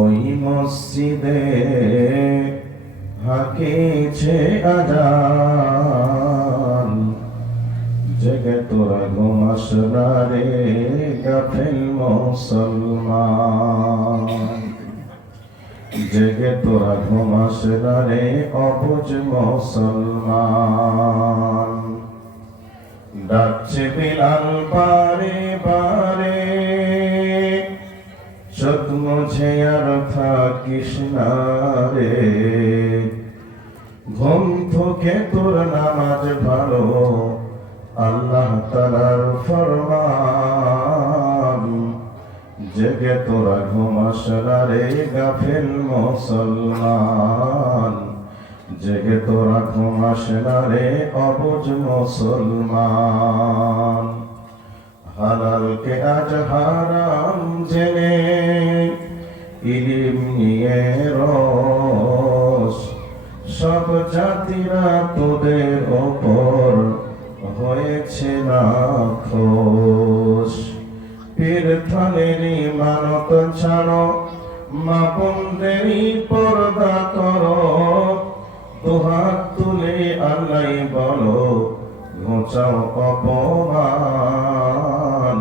ওই মসজিদে হাকিছে আজান, জেগে তোরা ঘুমাস না রে গাফেল মুসলমান, জেগে তোরা ঘুমাস না রে অবুঝ মুসলমান। ডাকছে বিলাল বারে বারে, চোখ মুছে আর থাকিস না রে, ঘুম থেকে তোর নামাজ ভালো আল্লাহ তাআলার ফরমান, জেগে তোরা ঘুমাস না রে গাফেল মুসলমান, জেগে তোরা ঘুমাস না রে অবুঝ মুসলমান। হালালকে আজ হারাম জেনে ইলম নিয়ে রস, সব জাতিরা তোদের ওপর হয়েছে না খোশ। পীর থানেরই মানত ছাড়ো, মা বোনদেরই পর্দা করো, দুহাত তুলে আল্লাহ বলো ঘোচাও অপমান,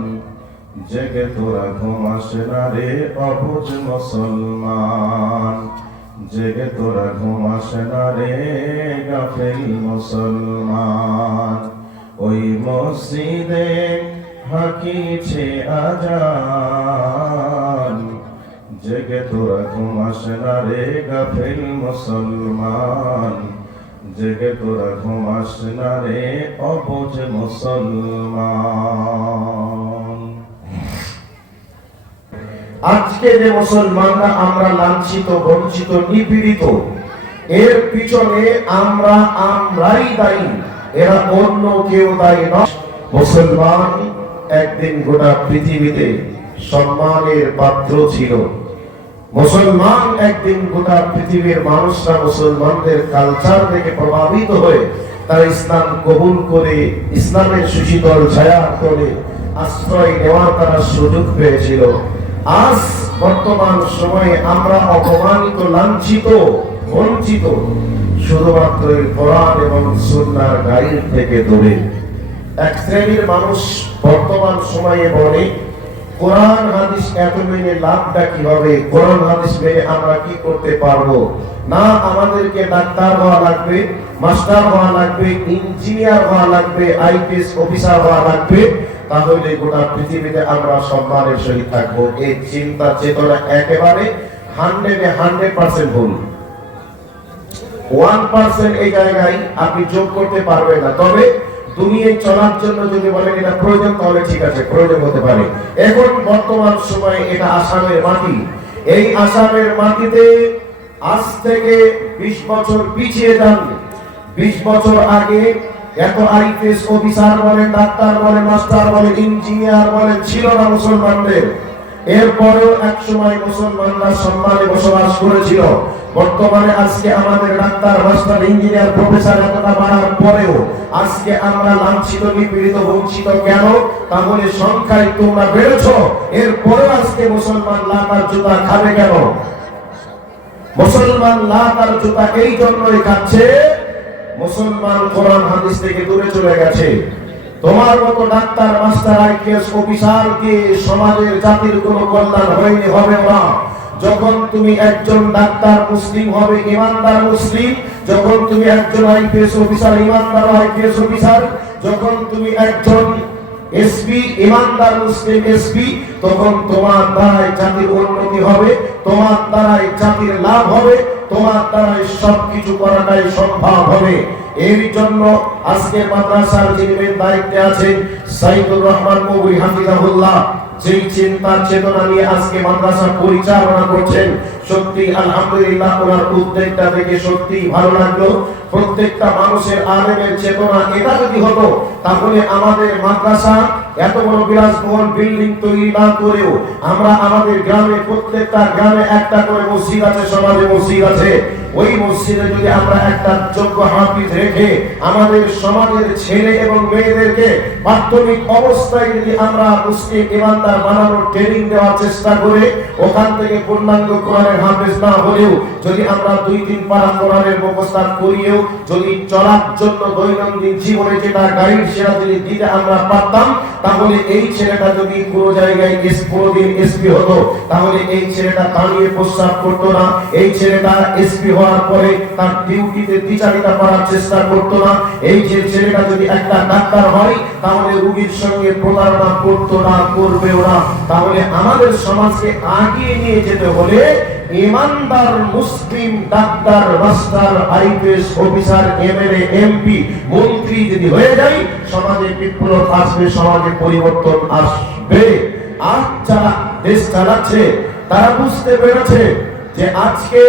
জেগে তোরা ঘুমাস না রে অবুঝ মুসলমান, জেগে তোরা ঘুমাস না রে গাফেল মুসলমান। ওই মসজিদে হাকিছে আজান, জেগে তোরা ঘুমাস না রে গাফেল মুসলমান, জেগে তোরা ঘুমাস না রে অবুঝ মুসলমান। আজকে যে মুসলমানরা আমরা লাঞ্ছিত, বঞ্চিত, নিপীড়িত, এর পিছনে আমরাই দায়ী, এরা অন্য কেউ দায়ী নয়। মুসলমান একদিন গোটা পৃথিবীতে সম্মানের পাত্র ছিল। মুসলমান একদিন গোটা পৃথিবীর মানুষরা মুসলমানদের কালচার থেকে প্রভাবিত হয়ে তারা ইসলাম কবুল করে ইসলামের সুশীতল ছায়ার তলে আশ্রয় নেওয়ার তারা সুযোগ পেয়েছিল। আজ বর্তমান সময়ে আমরা অপমানিত, লাঞ্ছিত, বঞ্চিত, শুধুমাত্র কোরআন এবং সুন্নাহর গাইড থেকে দূরে। এক শ্রেণীর মানুষ বর্তমান সময়ে বলে কোরআন হাদিস এত মেনে লাভটা কি হবে, কোরআন হাদিস মেনে আমরা কি করতে পারবো না, আমাদেরকে ডাক্তার হওয়া লাগবে, মাস্টার হওয়া লাগবে, ইঞ্জিনিয়ার হওয়া লাগবে, আইপিএস অফিসার হওয়া লাগবে, তাহলে গোটা পৃথিবীতে আমরা সম্মানের সহিত থাকবো। এই চিন্তা চেতনা একেবারে 100% ভুল। 1% এই জায়গায় আপনি যোগ করতে পারবেন না। তবে দুনিয়ায় চলার জন্য যদি বলেন এটা প্রয়োজন, তাহলে ঠিক আছে, প্রয়োজন হতে পারে। এখন বর্তমান সময়ে এটা আসামের মাটি। এই আসামের মাটিতে আজ থেকে 20 বছর পিছিয়ে যান। 20 বছর আগে এত আইপিএস অফিসার বলেন, ডাক্তার বলেন, মাস্টার বলেন, ইঞ্জিনিয়ার বলেন ছিল না মুসলমানদের। এরপরেও এক সময় মুসলমানরা সম্মানে বসবাস করেছিল। বর্তমানে আজকে আমাদের ডাক্তার, মাস্টার, ইঞ্জিনিয়ার, প্রফেসর এতটা বাড়ার পরেও আজকে আমরা লাঞ্ছিত, নিপীড়িত, বঞ্চিত কেন? তাহলে সংখ্যায় তোমরা বেড়েছ, এরপরেও আজকে মুসলমান লাত আর জুতা খাবে কেন? মুসলমান লাত আর জুতা এই জন্যই খাচ্ছে, মুসলমান কোরআন হাদিস থেকে দূরে চলে গেছে। তোমার মতো ডাক্তার, মাস্টার, আইপিএস অফিসারকে সমাজের, জাতির কোনো কল্যাণ হয়নি, হবে না। যখন তুমি একজন ডাক্তার মুসলিম হবে, ইমানদার মুসলিম, যখন তুমি একজন আইপিএস অফিসার, ইমানদার আইপিএস অফিসার, যখন তুমি একজন এসপি, ইমানদার মুসলিম এসপি, তখন তোমার দ্বারাই জাতির উন্নতি হবে, তোমার দ্বারাই জাতির লাভ হবে, তোমার দ্বারাই সবকিছু করাটাই সম্ভব হবে। এর জন্য আজকের মাদ্রাসার যিনি দায়িত্বে আছেন সাইদুর রহমান মৌলভী হাফিজাহুল্লাহ, যেই চিন্তা চেতনা নিয়ে আজকে মাদ্রাসা পরিচালনা করছেন, সত্যি আলহামদুলিল্লাহ ওনার উদ্যোগটা দেখে সত্যি ভালো লাগলো। প্রত্যেকটা মানুষের আলেমের চেতনা এটা যদি হতো তাহলে আমাদের মাদ্রাসা এত বড় বিলাসবহুল বিল্ডিং তৈরি না করেও আমরা আমাদের গ্রামে প্রত্যেকটা গ্রামে একটা করে মসজিদ আছে, সমাজে মসজিদ আছে। ওই মসজিদে যদি আমরা একটা যোগ্য হাফিজ রেখে আমাদের সমাজের ছেলে এবং মেয়েদেরকে প্রাথমিক অবস্থায় যদি আমরা মুসলিম ইমানদার বানানোর ট্রেনিং দেওয়ার চেষ্টা করে ওখান থেকে পূর্ণাঙ্গ কোরআনের হাফেজ না হলেও যদি আমরা 2-3 পারা কোরআনের মুখস্থ করিয়েও যদি চলার জন্য দৈনন্দিন জীবনে যেটা গাইড সেটা যদি দিতে আমরা পারতাম তাহলে এই ছেলেটা যদি পুরো জায়গায় কোনোদিন এসপি হতো তাহলে এই ছেলেটা দাঁড়িয়ে প্রস্রাব করতো না, এই ছেলেটা এসপি হওয়ার পরে তার ডিউটিতে দ্বিচারিতা করার চেষ্টা করতো না, এই যে ছেলেটা যদি একটা ডাক্তার হয় তাহলে রোগীর সঙ্গে প্রতারণা করতো না, করবেও না। তাহলে আমাদের সমাজকে আগিয়ে নিয়ে যেতে হলে ইমানদার মুসলিম ডাক্তার, master, IPS officer, MLA, MP, মন্ত্রী যদি হয়ে যায় সমাজে বিপ্লব আসবে, সমাজে পরিবর্তন আসবে। আর যারা দেশ চালাচ্ছে তারা বুঝতে পেরেছে যে আজকে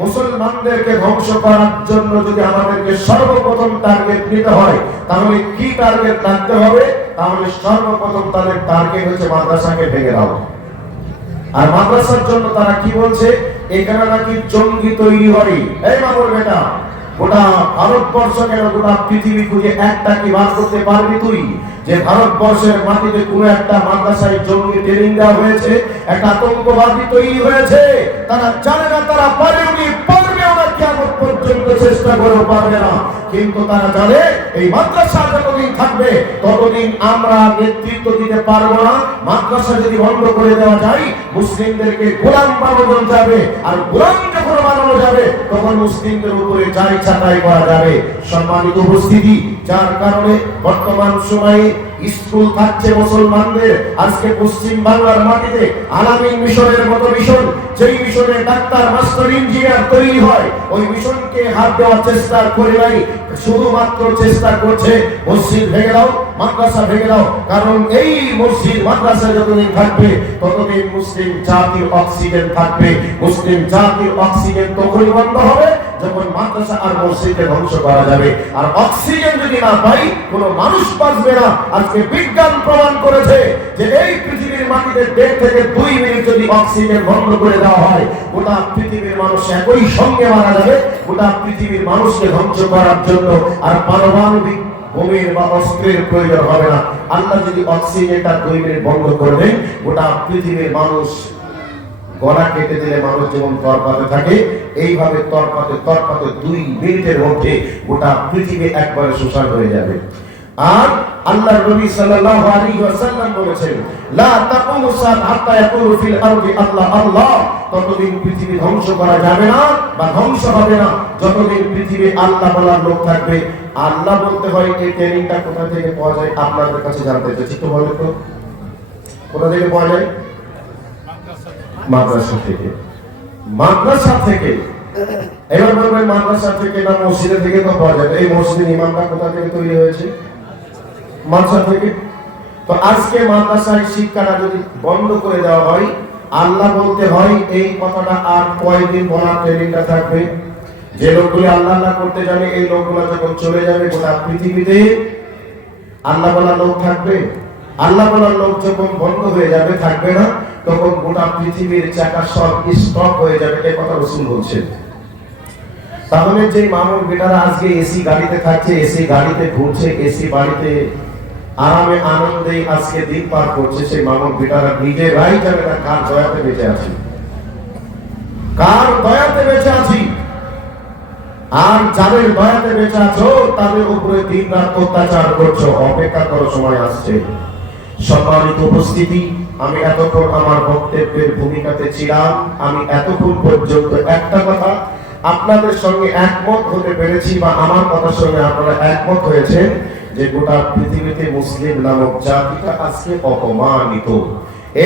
মুসলমানদেরকে ধ্বংস করার জন্য যদি আমাদেরকে সর্বপ্রথম টার্গেট নিতে হয় তাহলে কি টার্গেট রাখতে হবে? তাহলে সর্বপ্রথম তাদের টার্গেট হচ্ছে মাদ্রাসাকে ভেঙে দাও। আর মাদ্রাসার জন্য তারা কি বলছে? এখানে নাকি জঙ্গি তৈরি হয়। এই মামুর বেটা, গোটা ভারতবর্ষ কেন গোটা পৃথিবী খুঁজে একটা কি বার করতে পারবি তুই যে ভারতবর্ষের মাটিতে কোনো একটা মাদ্রাসায় জঙ্গি ট্রেনিং দেওয়া হয়েছে, একটা আতঙ্কবাদী তৈরি হয়েছে? তারা জানে না, তারা পারেনি, পারবেও না, কিয়ামত পর্যন্ত চেষ্টা করেও পারবে না। কিন্তু তারা জানে এই মাদ্রাসা যতদিন থাকবে ততদিন আমরা নেতৃত্ব দিতে পারবো না। মাদ্রাসা যদি বন্ধ করে দেওয়া যায় মুসলিমদেরকে গোলাম বানানো যাবে, আর গোলাম যখন বানানো যাবে তখন মুসলিমদের উপরে যাই ছাঁটাই করা যাবে। সম্মানিত উপস্থিতি, যার কারণে বর্তমান সময়ে স্কুল থাকছে মুসলমানদের। আজকে পশ্চিম বাংলার মাটিতে আলামিন মিশনের মতো মিশন, যেই মিশনে ডাক্তার, মাস্টার, ইঞ্জিনিয়ার তৈরি হয়, ওই মিশনকে হাত দেওয়ার চেষ্টা করে নাই, শুধুমাত্র চেষ্টা করছে মসজিদ ভেঙে দাও, মাদ্রাসা ভেঙে দাও। কারণ এই মসজিদ মাদ্রাসা যতদিন থাকবে ততদিন মুসলিম জাতির অক্সিজেন থাকবে। মুসলিম জাতির অক্সিজেন তখনই বন্ধ হবে যখন মাদ্রাসা আর মসজিদকে ধ্বংস করা যাবে। আর অক্সিজেন যদি না পাই কোনো মানুষ বাঁচবে না। আজকে বিজ্ঞান প্রমাণ করেছে যে এই পৃথিবীর মাটিতে 1.5 থেকে 2 মিনিট যদি অক্সিজেন বন্ধ করে দেওয়া হয় গোটা পৃথিবীর মানুষ একই সঙ্গে মারা যাবে। গোটা পৃথিবীর মানুষকে ধ্বংস করার জন্য আর পারমাণবিক বোমের বা অস্ত্রের প্রয়োজন হবে না। আল্লাহ যদি অক্সিজেনটা 2 মিনিট বন্ধ করে দেন গোটা পৃথিবীর মানুষ গলা কেটে দিলে মানুষ যেমন তরপাতে থাকে এইভাবে তরপাতে 2 মিনিটের মধ্যে গোটা পৃথিবী একবারে সুসান হয়ে যাবে। আর আল্লাহর নবী সাল্লাল্লাহু আলাইহি ওয়াসাল্লাম বলেছেন, লা তাকুমু সাআত হাত্তা ইয়াকুলু ফিল আরদি আল্লাহ আল্লাহ। ততদিন পৃথিবী ধ্বংস করা যাবে না বা ধ্বংস হবে না যতদিন পৃথিবী আল্লাহ বলার লোক থাকবে। আল্লাহ বলতে হয় এই ট্রেনিংটা কোথা থেকে পাওয়া যায় আপনাদের কাছে জানতে চাই, একটু বলেন তো কোথা থেকে পাওয়া যায়? মাদ্রাসা থেকে। মাদ্রাসা থেকে। এবার বলবেন মাদ্রাসা থেকে না মসজিদ থেকে তো পাওয়া যাবে। এই মসজিদের ইমামটা কোথা থেকে তৈরি হয়েছে? মাদ্রাসা থেকে। তো আজকে মাদ্রাসার শিক্ষাটা যদি বন্ধ করে দেওয়া হয় আল্লাহ বলতে হয় এই কথাটা আর কয়েকদিন বলার ট্রেনিংটা থাকবে। যে লোকগুলো আল্লাহ আল্লাহ করতে জানে এই লোকগুলো যখন চলে যাবে গোটা পৃথিবীতে আল্লাহ বলার লোক থাকবে। আল্লাহ বলার লোক যখন বন্ধ হয়ে যাবে, থাকবে না, তখন গোটা পৃথিবীর চাকা সব স্টপ হয়ে যাবে। এই কথা রাসূল বলছেন। তাহলে যে মামুন বেটারা আজকে এসি গাড়িতে থাকছে, এসি গাড়িতে ঘুরছে, এসি বাড়িতে আরামে আনন্দে আজকে দিন পার করছে, সেই মামুন বেটারা নিজেরাই জানে না কার দয়াতে বেঁচে আছি, কার দয়াতে বেঁচে আছি। আর যাদের দয়াতে বেঁচে আছো তাদের উপরে দিন রাত অত্যাচার করছো। অপেক্ষা করো, সময় আসছে। সম্মানিত উপস্থিতি, আমি এতক্ষণ আমার বক্তব্যের ভূমিকাতে ছিলাম। আমি এতক্ষণ পর্যন্ত একটা কথা আপনাদের সঙ্গে একমত হতে পেরেছি বা আমার কথার সঙ্গে আপনারা একমত হয়েছেন যে গোটা পৃথিবীতে মুসলিম নামক জাতিটা আজকে অপমানিত।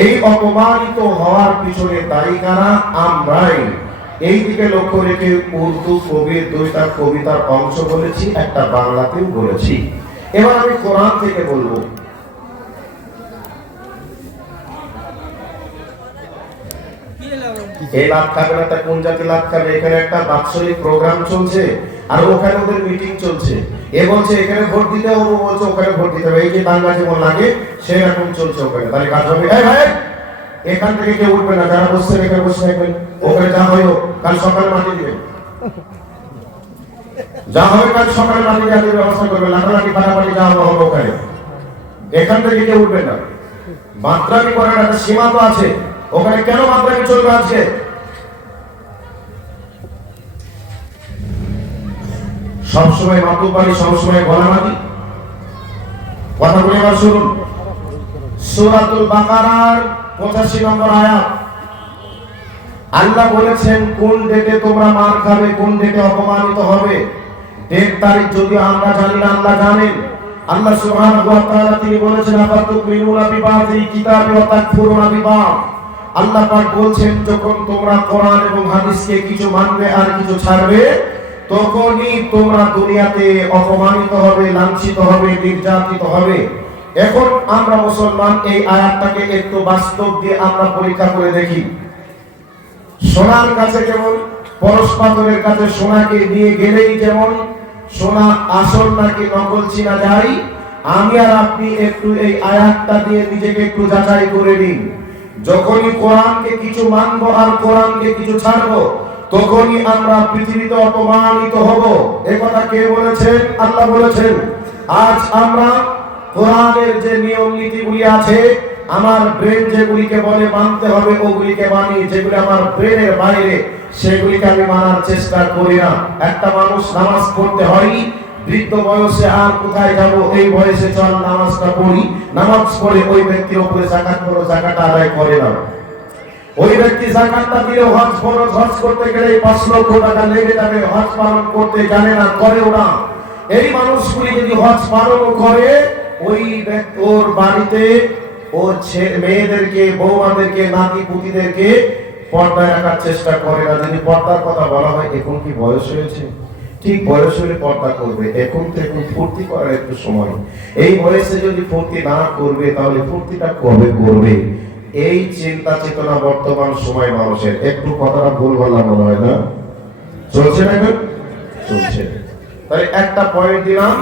এই অপমানিত হওয়ার পিছনে দায়ী কারা? আমরাই। এই দিকে লক্ষ্য রেখে উর্দু কবির 2টা কবিতার অংশ বলেছি, একটা বাংলাতেও বলেছি। এবার আমি কোরআন থেকে বলবো। এই লাভ খাবে না তা কোন জাতি লাভ খাবে? এখানে একটা বাৎসরিক প্রোগ্রাম চলছে আর ওখানে ওদের মিটিং চলছে। এ বলছে এখানে ভোট দিতে হবে, ও বলছে ওখানে ভোট দিতে হবে। এই যে বাংলা যেমন লাগে সেরকম চলছে ওখানে। তাহলে কাজ হবে? এই ভাই এখান থেকে কেউ উঠবে না, যারা বসছেন এখানে বসে থাকবেন, ওখানে যা হয় কাল সকালে মাটি দিবেন, যা হবে কাল সকালে মাটি দেওয়ার ব্যবস্থা করবে। লাঠালাঠি ফাটাফাটি যা হবে ওখানে, এখান থেকে কেউ উঠবে না। মাত্রামি করার একটা সীমা তো আছে, ওখানে কেন মাত্রামি চলবে আজকে? সবসময় মাতুবাড়ি, সবসময় গলামাটি। কথা বলে এবার শুনুন, সূরাতুল বাকারার 85 নম্বর আয়াত। আল্লাহ বলেছেন কোন ডেটে তোমরা মার খাবে, কোন ডেটে অপমানিত হবে। ডেট তারিখ যদি আমরা জানি না, আল্লাহ জানেন। আল্লাহ সুবহানাহু ওয়া তাআলা তিনি বলেছেন আফাতুমিনুনা বিবাযিল কিতাবি ওয়া তাকফুরুনা বিবায। আল্লাহ পাক বলছেন যখন তোমরা কোরআন এবং হাদিসকে কিছু মানবে আর কিছু ছাড়বে, তখনই তোমরা দুনিয়াতে অপমানিত হবে, লাঞ্ছিত হবে, নির্যাতিত হবে। এখন আমরা মুসলমান এই আয়াতটাকে একটু বাস্তব দিয়ে আমরা পরীক্ষা করে দেখি। সোনার কাছে যেমন পরশ পাথরের কাছে সোনাকে নিয়ে গেলেই যেমন সোনা আসল নাকি নকল চিনা যায়, আমি আর আপনি একটু এই আয়াতটা দিয়ে নিজেকে একটু যাচাই করে নিন। যখনই কোরআনকে কিছু মানবো আর কোরআনকে কিছু ছাড়বো, তখনই আমরা পৃথিবীতে অপমানিত হব। এ কথা কে বলেছেন? আল্লাহ বলেছেন। আজ আমরা কোরআনের যে নিয়ম নীতিগুলি আছে, আমার ব্রেন যেগুলিকে বলে মানতে হবে ওগুলিকে মানি, যেগুলি আমার ব্রেনের বাইরে সেগুলিকে আমি মানার চেষ্টা করি না। একটা মানুষ নামাজ পড়তে হয়, বৃদ্ধ বয়সে আর কোথায় যাব, এই বয়সে চল নামাজটা পড়ি। নামাজ পড়ে ওই ব্যক্তির উপরে যাকাত করো, যাকাত আদায় করে না। ওই ব্যক্তি যাকাতটা দিলে হজ ফরজ, হজ করতে গেলে 5 লক্ষ টাকা লেগে যাবে, হজ পালন করতে জানে না, করেও না। এই মানুষগুলি যদি হজ পালন করে, ওই ব্যক্তি ওর বাড়িতে ও মেয়েদেরকে, বৌমাদেরকে, নাতি পুতিদেরকে পর্দায় রাখার চেষ্টা করে না। যদি পর্দার কথা বলা হয়, এখন কি বয়স হয়েছে? ঠিক বয়স হলে পর্দা করবে। এখন তো এখন ফুর্তি করার একটু সময়। এই বয়সে যদি ফুর্তি না করবে, তাহলে ফুর্তিটা কবে করবে? এই চিন্তা চেতনা বর্তমান সময় মানুষের। একটু কথাটা ভুল বললাম মনে হয় না? চলছে না? এখন চলছে। তাই একটা পয়েন্ট দিলাম,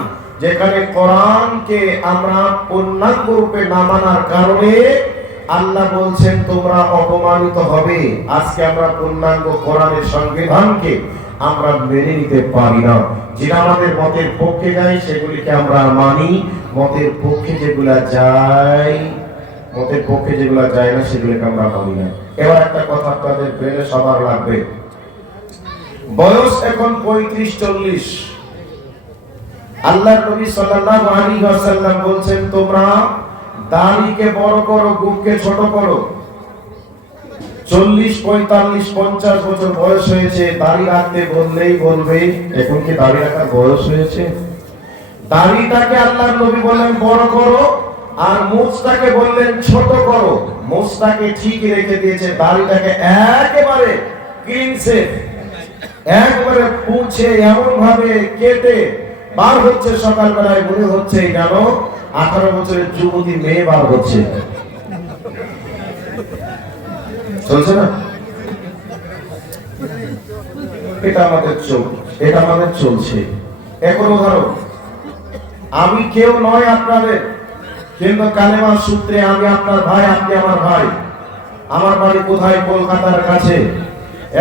যেখানে কোরআনকে আমরা পূর্ণাঙ্গ রূপে না মানার কারণে আল্লাহ বলছেন তোমরা অপমানিত হবে। আজকে আমরা পূর্ণাঙ্গ কোরআনের সংবিধানকে আমরা মেনে নিতে পারি না। যেটা আমাদের মতের পক্ষে যায় সেগুলিকে আমরা মানি, মতের পক্ষে যেগুলা যায়, মতের পক্ষে যেগুলা যায় না সেগুলিকে আমরা মানি না। এবার একটা কথা আপনাদের ব্রেনে সবার লাগবে। বয়স এখন 35-40। আল্লাহর নবী সাল্লাল্লাহু আলাইহি ওয়াসাল্লাম বলছেন তোমরা দাড়িকে বড় করো, বুককে ছোট করো। 40, 45, 50 বছর বয়স হয়েছে, দাড়ি রাখতে বললেই বলবে এখন কি দাড়ি রাখার বয়স হয়েছে? দাড়িটাকে আল্লাহর নবী বললেন বড় করো, আর মুছটাকে বললেন ছোট করো। মুছটাকে ঠিকই রেখে দিয়েছে, দাড়িটাকে একেবারে ক্লিন শেভ, একবারে পুছে এমন ভাবে কেটে বার হচ্ছে। সকালবেলায় মনে হচ্ছে জানো 18 বছরের যুবতী মেয়ে বার হচ্ছে। চলছে না? এটা আমাদের চলছে। এখন ধরো আমি কেউ নয় আপনাদের, কিন্তু কালেমার সূত্রে আমি আপনার ভাই, আপনি আমার ভাই। আমার বাড়ি কোথায়? কলকাতার কাছে।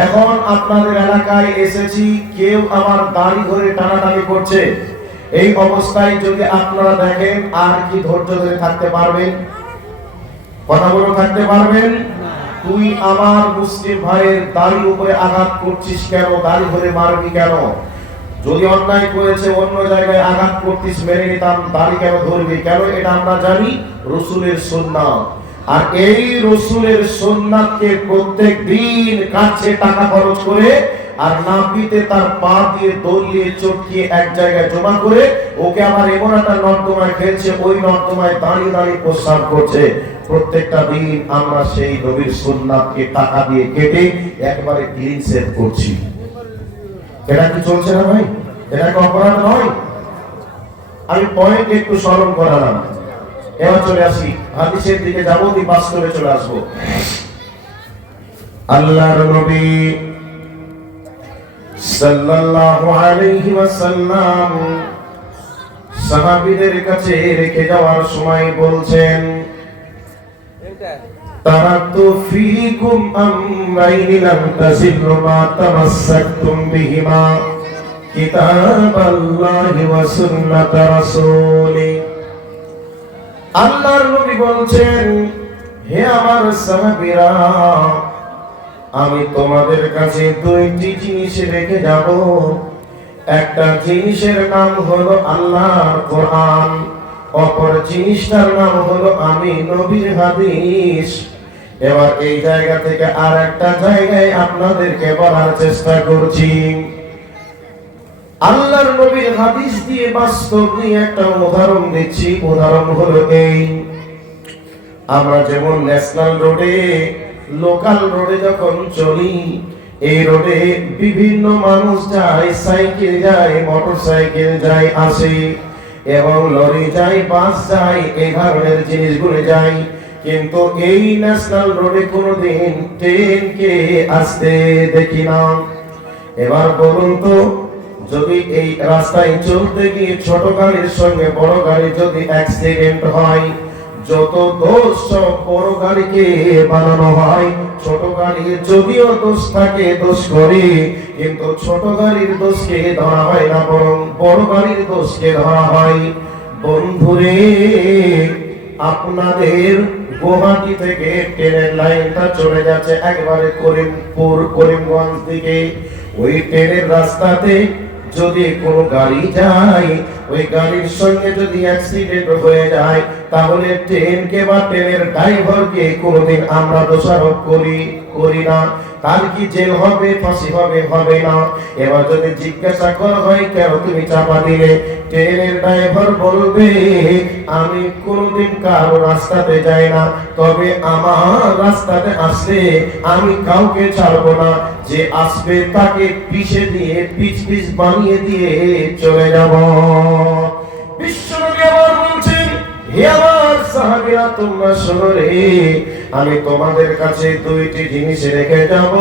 এখন আপনাদের এলাকায় এসেছি, কেউ আমার দাড়ি ধরে টানাটানি করছে। এই অবস্থায় যদি আপনারা দেখেন, আর কি ধৈর্য ধরে থাকতে পারবেন? কথা বলে থাকতে পারবেন? তুই আমার মুসলিম ভাইয়ের দাড়ির উপরে আঘাত করছিস কেন? দাড়ি ধরে মারবি কেন? যদি অন্যায় করেছে অন্য জায়গায় আঘাত করতিস, মেনে নিতাম। দাড়ি কেন ধরবি কেন? এটা আমরা জানি রাসূলের সুন্নাত। আর এই রাসূলের সুন্নাতকে প্রত্যেক দিন কাছে টাকা খরচ করে আর নাপিতে তার পা দিয়ে দলিয়ে চটকিয়ে এক জায়গায় জমা করে ওকে আবার এমন একটা নর্দমায় ফেলছে, ওই নর্দমায় দাঁড়িয়ে দাঁড়িয়ে প্রস্রাব করছে। প্রত্যেকটা দিন আমরা সেই নবীর সুন্নাতকে টাকা দিয়ে কেটে একবারে ক্লিন সেভ করছি। এটা কি চলছে না ভাই? এটা কি অপরাধ নয়? আমি পয়েন্ট একটু স্মরণ করালাম। এবার চলে আসি হাদিসের দিকে, যাবো, বাস্তবে চলে আসবো। আল্লাহর নবী সাল্লাল্লাহু আলাইহি ওয়াসাল্লাম সাহাবীদের কাছে রেখে যাওয়ার সময় বলছেন, তারাকতু ফীকুম আমরাইনি লাম তাজিল্লু মা তামাসসাকতুম বিহিমা কিতাবাল্লাহি ওয়া সুন্নাত রাসূলি। আল্লাহর নবী বলছেন, হে আমার সাহাবীরা, আমি তোমাদের কাছে দুইটি জিনিস রেখে যাব। একটা জিনিসের নাম হলো আল্লাহর কোরআন, অপর জিনিসটার নাম হলো আমি নবীর হাদিস। এবার এই জায়গা থেকে আর একটা জায়গায় আপনাদেরকে বলার চেষ্টা করছি। আল্লাহর নবীর হাদিস দিয়ে বাস্তব নিয়ে একটা উদাহরণ দিচ্ছি। উদাহরণ হলো এই, আমরা যেমন ন্যাশনাল রোডে, লোকাল রোডে যখন চলি, এই রোডে বিভিন্ন মানুষ যায়, সাইকেল যায়, মোটর সাইকেল যায়, আসে, এবং লরি যায়, বাস যায়, এই ধরনের জিনিসগুলো যায়। কিন্তু এই ন্যাশনাল রোডে কোনোদিন ট্রেনকে আসতে দেখি না। এবার বলুন তো, যদি এই রাস্তায় চলতে গিয়ে ছোট গাড়ির সঙ্গে বড় গাড়ি যদি অ্যাক্সিডেন্ট হয়, যত দোষ সব বড় গাড়িকে বানানো হয়। ছোট গাড়ির যদিও দোষ থাকে, দোষ করে, কিন্তু ছোট গাড়ির দোষকে ধরা হয় না, বরং বড় গাড়ির দোষকে ধরা হয়। বন্ধুরে, আপনাদের গুয়াহাটি থেকে ট্রেনের লাইনটা চলে যাচ্ছে একবারে করিমগঞ্জ দিকে। ওই ট্রেনের রাস্তাতে যদি কোনো গাড়ি যায়, ওই গাড়ির সঙ্গে যদি অ্যাক্সিডেন্ট হয়ে যায়, তাহলে ট্রেনকে বা ট্রেনের ড্রাইভারকে কোনোদিন আমরা দোষারোপ করি না। তার কি জেল হবে, ফাঁসি হবে? হবে না। এবার যদি জিজ্ঞাসা করা হয়, কেন তুমি চাপা দিলে, ট্রেনের ড্রাইভার বলবে, আমি কোনোদিন কারো রাস্তাতে যাই না, তবে আমার রাস্তাতে আসলে আমি কাউকে ছাড়বো না। যে আসবে তাকে পিছে দিয়ে পিচ বানিয়ে দিয়ে চলে যাব। বিশ্বনবী আবার বলছেন, হে আমার সাহাবীরা, তোমরা শোনো রে, আমি তোমাদের কাছে দুইটি জিনিস রেখে যাব।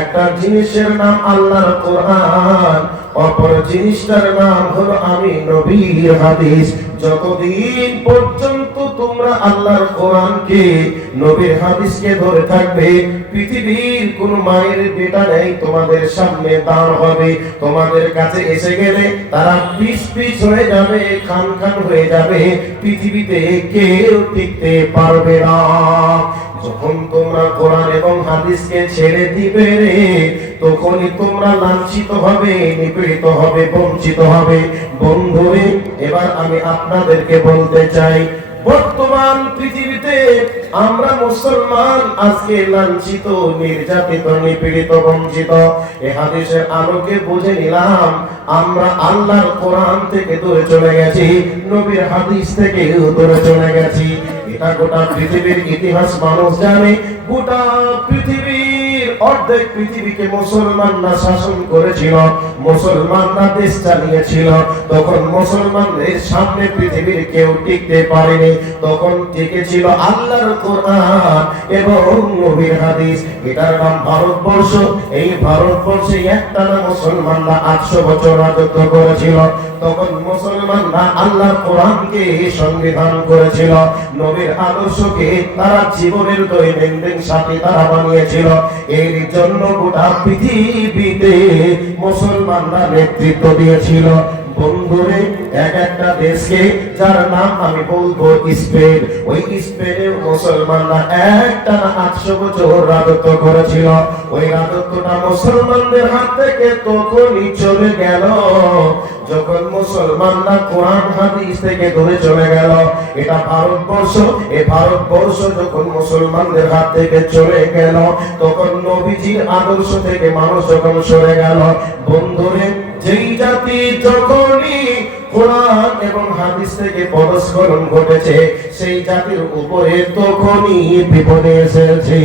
একটা জিনিসের নাম আল্লাহর কোরআন, অপর জিনিসটার নাম হলো আমি নবীর হাদিস। যতদিন পর্যন্ত তোমরা আল্লাহর কোরআনকে, নবীর হাদিসকে ধরে থাকবে, পৃথিবীর কোন মায়ের বেটা নেই তোমাদের সামনে দাঁড় হবে। তোমাদের কাছে এসে গেলে তারা পিছ হয়ে যাবে, খান হয়ে যাবে, পৃথিবীতে কেউ টিকতে পারবে না। যখন তোমরা কোরআন এবং হাদিসকে ছেড়ে দিবে রে, তখনই তোমরা লাঞ্ছিত হবে, নিপীড়িত হবে, বঞ্চিত হবে। বন্ধুরে, এবার আমি আপনাদেরকে বলতে চাই, বর্তমান পৃথিবীতে আমরা মুসলমান আজকে লাঞ্ছিত, নির্যাতিত, নিপীড়িত, বঞ্চিত। এই হাদিসের আলোকে বুঝে নিলাম, আমরা আল্লাহর কোরআন থেকে দূরে চলে গেছি, নবীর হাদিস থেকে দূরে চলে গেছি। এটা গোটা পৃথিবীর ইতিহাস মানুষ জানে। গোটা পৃথিবীর অর্ধেক পৃথিবীকে মুসলমানরা শাসন করেছিল, মুসলমানরা দেশ চালিয়েছিল। তখন মুসলমানদের সামনে পৃথিবীর কেউ টিকতে পারেনি। তখন টিকেছিল আল্লাহর কোরআন এবং নবীর হাদিস। এটার নাম ভারতবর্ষ। এই ভারতবর্ষে একটানা মুসলমানরা 800 বছর রাজত্ব করেছিল। তখন মুসলমানরা আল্লাহর কোরআনকে সংবিধান করেছিল, নবীর আদর্শকে তারা জীবনের দৈনন্দিন সাথী তারা বানিয়েছিল। এর জন্য গোটা পৃথিবীতে মুসলমানরা নেতৃত্ব দিয়েছিল। বন্ধুরে, এক একটা দেশকে, যার নাম আমি বলবো স্পেন, ওই স্পেনে মুসলমানরা একটানা 800 বছর রাজত্ব করেছিল। ওই রাজত্বটা মুসলমানদের হাত থেকে তখনই চলে গেল যখন মুসলমানরা কোরআন হাদিস থেকে দূরে চলে গেল। এটা ভারতবর্ষ। এই ভারতবর্ষ যখন মুসলমানদের হাত থেকে চলে গেল, তখন নবীজির আদর্শ থেকে মানুষ যখন সরে গেল। বন্ধুরে, যেই জাতি যখনই কোরআন এবং হাদিস থেকে পদস্খলন ঘটেছে, সেই জাতির উপরে তখনই বিপদে এসেছে।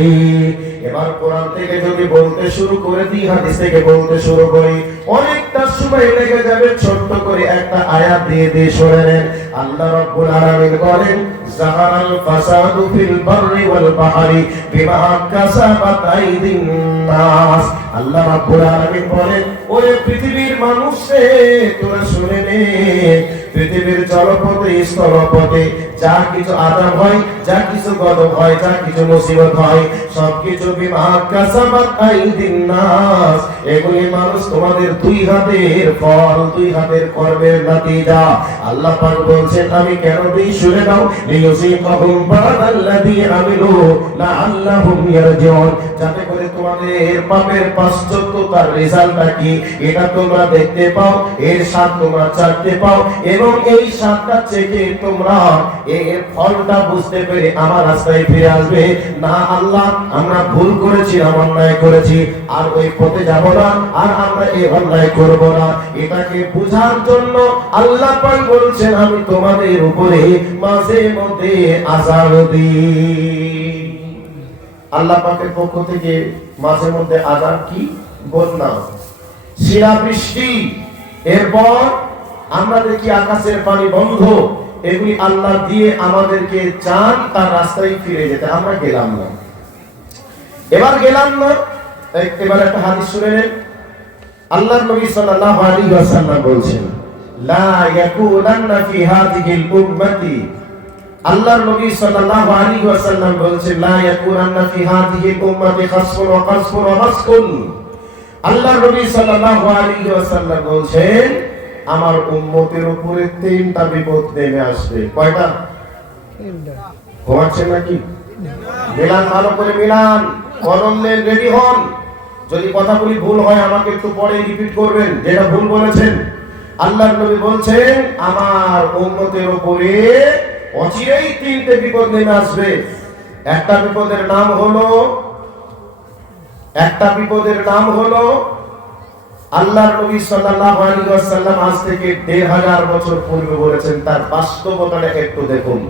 এবার কোরআন থেকে যদি বলতে শুরু করে দিই, হাদিস থেকে বলতে শুরু করি, অনেকটা সময় লেগে যাবে। ছোট্ট করে একটা আয়াত দিয়ে শুনে নেন। আল্লাহ রাব্বুল আলামিন বলেন, যাহারাল ফাসাদু ফিল বাররি ওয়াল বাহরি বিমা কাসাবাত আইদিন নাস। আল্লাহ রাব্বুল আলামিন বলেন, ওরে পৃথিবীর মানুষ রে, তোরা শুনে নে, পৃথিবীর জলপথে স্থলপথে যা কিছু আযাব হয়, যা কিছু গজব হয়, যা কিছু মুসিবত হয়, সবকিছু বিমা কাসাবাত আইদিন নাস, এগুলি মানুষ তোমাদের দুই হাতের ফল, দুই হাতের কর্মের নাতিজা। আল্লাহ পাক বলছেন, আমি কেন দিই শুনে নাও, লিয়ুযিকাহুম বা'দাল্লাযী আমিলু লাআল্লাহুম ইয়ারজিউন, যাতে করে তোমাদের পাপের পাশ্চাত্যতার রেজাল্টটা কি এটা তোমরা দেখতে পাও, এর স্বাদ তোমরা চাখতে পাও, এবং এই স্বাদটা চেখে তোমরা এর ফলটা বুঝতে পেরে আমার রাস্তায় ফিরে আসবে। না আল্লাহ, আমরা ভুল করেছি, অন্যায় করেছি, আর ওই পথে যাব না, আর আমরা এই অন্যায় করব না। এটাকে বোঝার জন্য আল্লাহ পাক বলছেন, আমি তোমাদের উপরে মাঝে মধ্যে আযাব দিই। আল্লাহ পাকের পক্ষ থেকে মাঝে মধ্যে আযাব কি? বন্যা, শিলাবৃষ্টি, এরপর আমরা দেখি আকাশের পানি বন্ধ। এগুলি আল্লাহ দিয়ে আমাদেরকে চান তার রাস্তায় ফিরে যেতে, আমরা গেলাম না। এবার একটা হাদিস শুনে নেন। আল্লাহর নবী সাল্লাল্লাহু আলাইহি ওয়াসাল্লাম বলছেন, লা ইয়াকুনান্না ফি হাযিহিল উম্মতি, আল্লাহর নবী সাল্লাল্লাহু আলাইহি ওয়াসাল্লাম বলছেন, লা ইয়াকুনান্না ফি হাযিহিল উম্মতি খাসফুন ওয়া কাসফুন ওয়া মাসকুন। আল্লাহর নবী সাল্লাল্লাহু আলাইহি ওয়াসাল্লাম বলছেন, আমার উম্মতের উপরে তিনটা বিপদ নেমে আসবে। কয়টা? ঘুমাচ্ছেন নাকি? মিলান, ভালো করে মিলান, কলম নেন, রেডি হন। যদি কথাগুলি ভুল হয় আমাকে একটু পরে রিপিট করবেন যেটা ভুল বলেছেন। আল্লাহর নবী বলছেন, আমার উম্মতের উপরে অচিরেই তিনটে বিপদ নেমে আসবে। একটা বিপদের নাম হলো আল্লাহর নবী সাল্লাল্লাহু আলাইহি ওয়াসাল্লাম আজ থেকে ১৫০০ বছর পূর্বে বলেছেন, তার বাস্তবতাটা একটু দেখুন।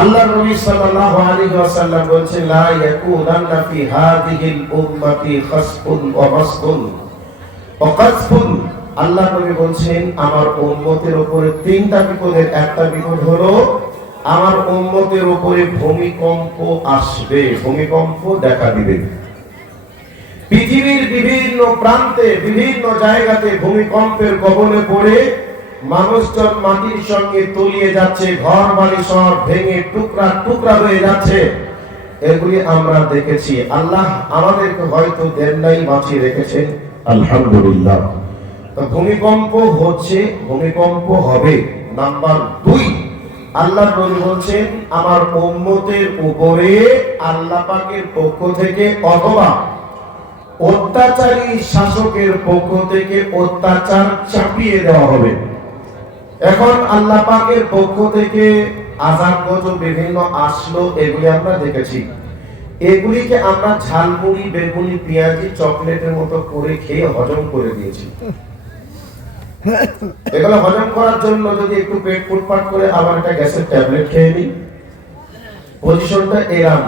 আল্লাহর নবী সাল্লাল্লাহু আলাইহি ওয়াসাল্লাম বলেন, লা ইয়াকুনান্না ফি হাযিহিল উম্মতি খাসফুন ওয়া মাসকুন ওয়া কাসফুন। আল্লাহর নবী বলেন, আমার উম্মতের উপরে তিনটা বিপদের একটা বিপদ হলো আমার উম্মতের উপরে ভূমিকম্প আসবে, ভূমিকম্প দেখা দিবে। পৃথিবীর বিভিন্ন প্রান্তে, বিভিন্ন জায়গাতে ভূমিকম্পের কবলে পড়ে মানুষজন মাটির সঙ্গে তলিয়ে যাচ্ছে, ঘর বাড়ি সব ভেঙে টুকরা টুকরা হয়ে যাচ্ছে। এগুলি আমরা দেখেছি। আল্লাহ আমাদেরকে হয়তো দেন নাই, বাঁচিয়ে রেখেছেন, আলহামদুলিল্লাহ। তো ভূমিকম্প হচ্ছে, ভূমিকম্প হবে। নাম্বার 2, আল্লাহ নবী বলছেন, আমার উম্মতের উপরে আল্লাহ পাকের পক্ষ থেকে অথবা অত্যাচারী শাসকের পক্ষ থেকে অত্যাচার চাপিয়ে দেওয়া হবে। এখন আল্লাহ পাকের পক্ষ থেকে আযাব গজব বিভিন্ন আসলো, এগুলি আমরা দেখেছি। এগুলিকে আমরা ঝালমুড়ি, বেগুনি, পেঁয়াজি, চকলেটের মতো করে খেয়ে হজম করে দিয়েছি। এগুলো হজম করার জন্য যদি একটু পেট ফুটপাট করে আবার একটা গ্যাসের ট্যাবলেট খেয়ে নিই, পজিশনটা এরাম।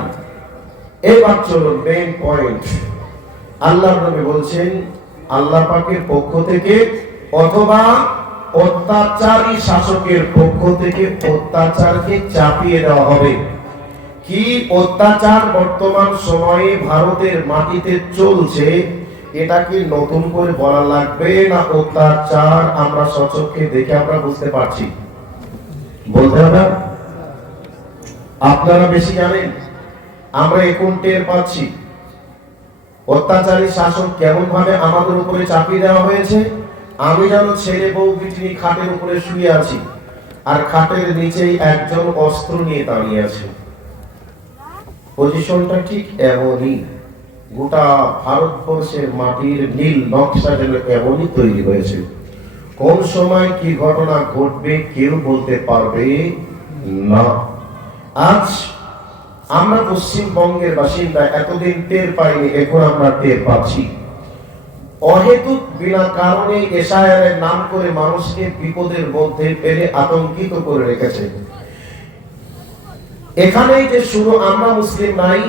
এবার চলুন মেইন পয়েন্ট। আল্লাহর নবী বলছেন, আল্লাহ পাকের পক্ষ থেকে অথবা অত্যাচারী শাসকের পক্ষ থেকে অত্যাচারকে চাপিয়ে দেওয়া হবে। কি অত্যাচার বর্তমান সময়ে ভারতের মাটিতে চলছে, এটা কি নতুন করে বলা লাগবে না? অত্যাচার আমরা সচক্ষে দেখে আমরা বুঝতে পারছি, বলতে হবে। আপনারা বেশি জানেন, আমরা এখন টের পাচ্ছি অত্যাচারী শাসন কেমন ভাবে আমাদের উপরে চাপিয়ে দেওয়া হয়েছে। আমি যেন ছেলে বউ বিটিনি খাটের উপরে শুয়ে আছি, আর খাটের নিচেই একজন অস্ত্র নিয়ে দাঁড়িয়ে আছে। পজিশনটা ঠিক এমনই। গোটা ভারতবর্ষের মাটির নীল নকশা যেন এমনই তৈরি হয়েছে। কোন সময় কি ঘটনা ঘটবে কেউ বলতে পারবে না। আজ আমরা পশ্চিমবঙ্গের বাসিন্দা, এতদিন টের পাইনি, এখন আমরা টের পাচ্ছি। অহেতুক বিনা কারণে এশায়ারের নাম করে মানুষকে বিপদের মধ্যে ফেলে আতঙ্কিত করে রেখেছে। এখানেই যে শুধু আমরা মুসলিম নাই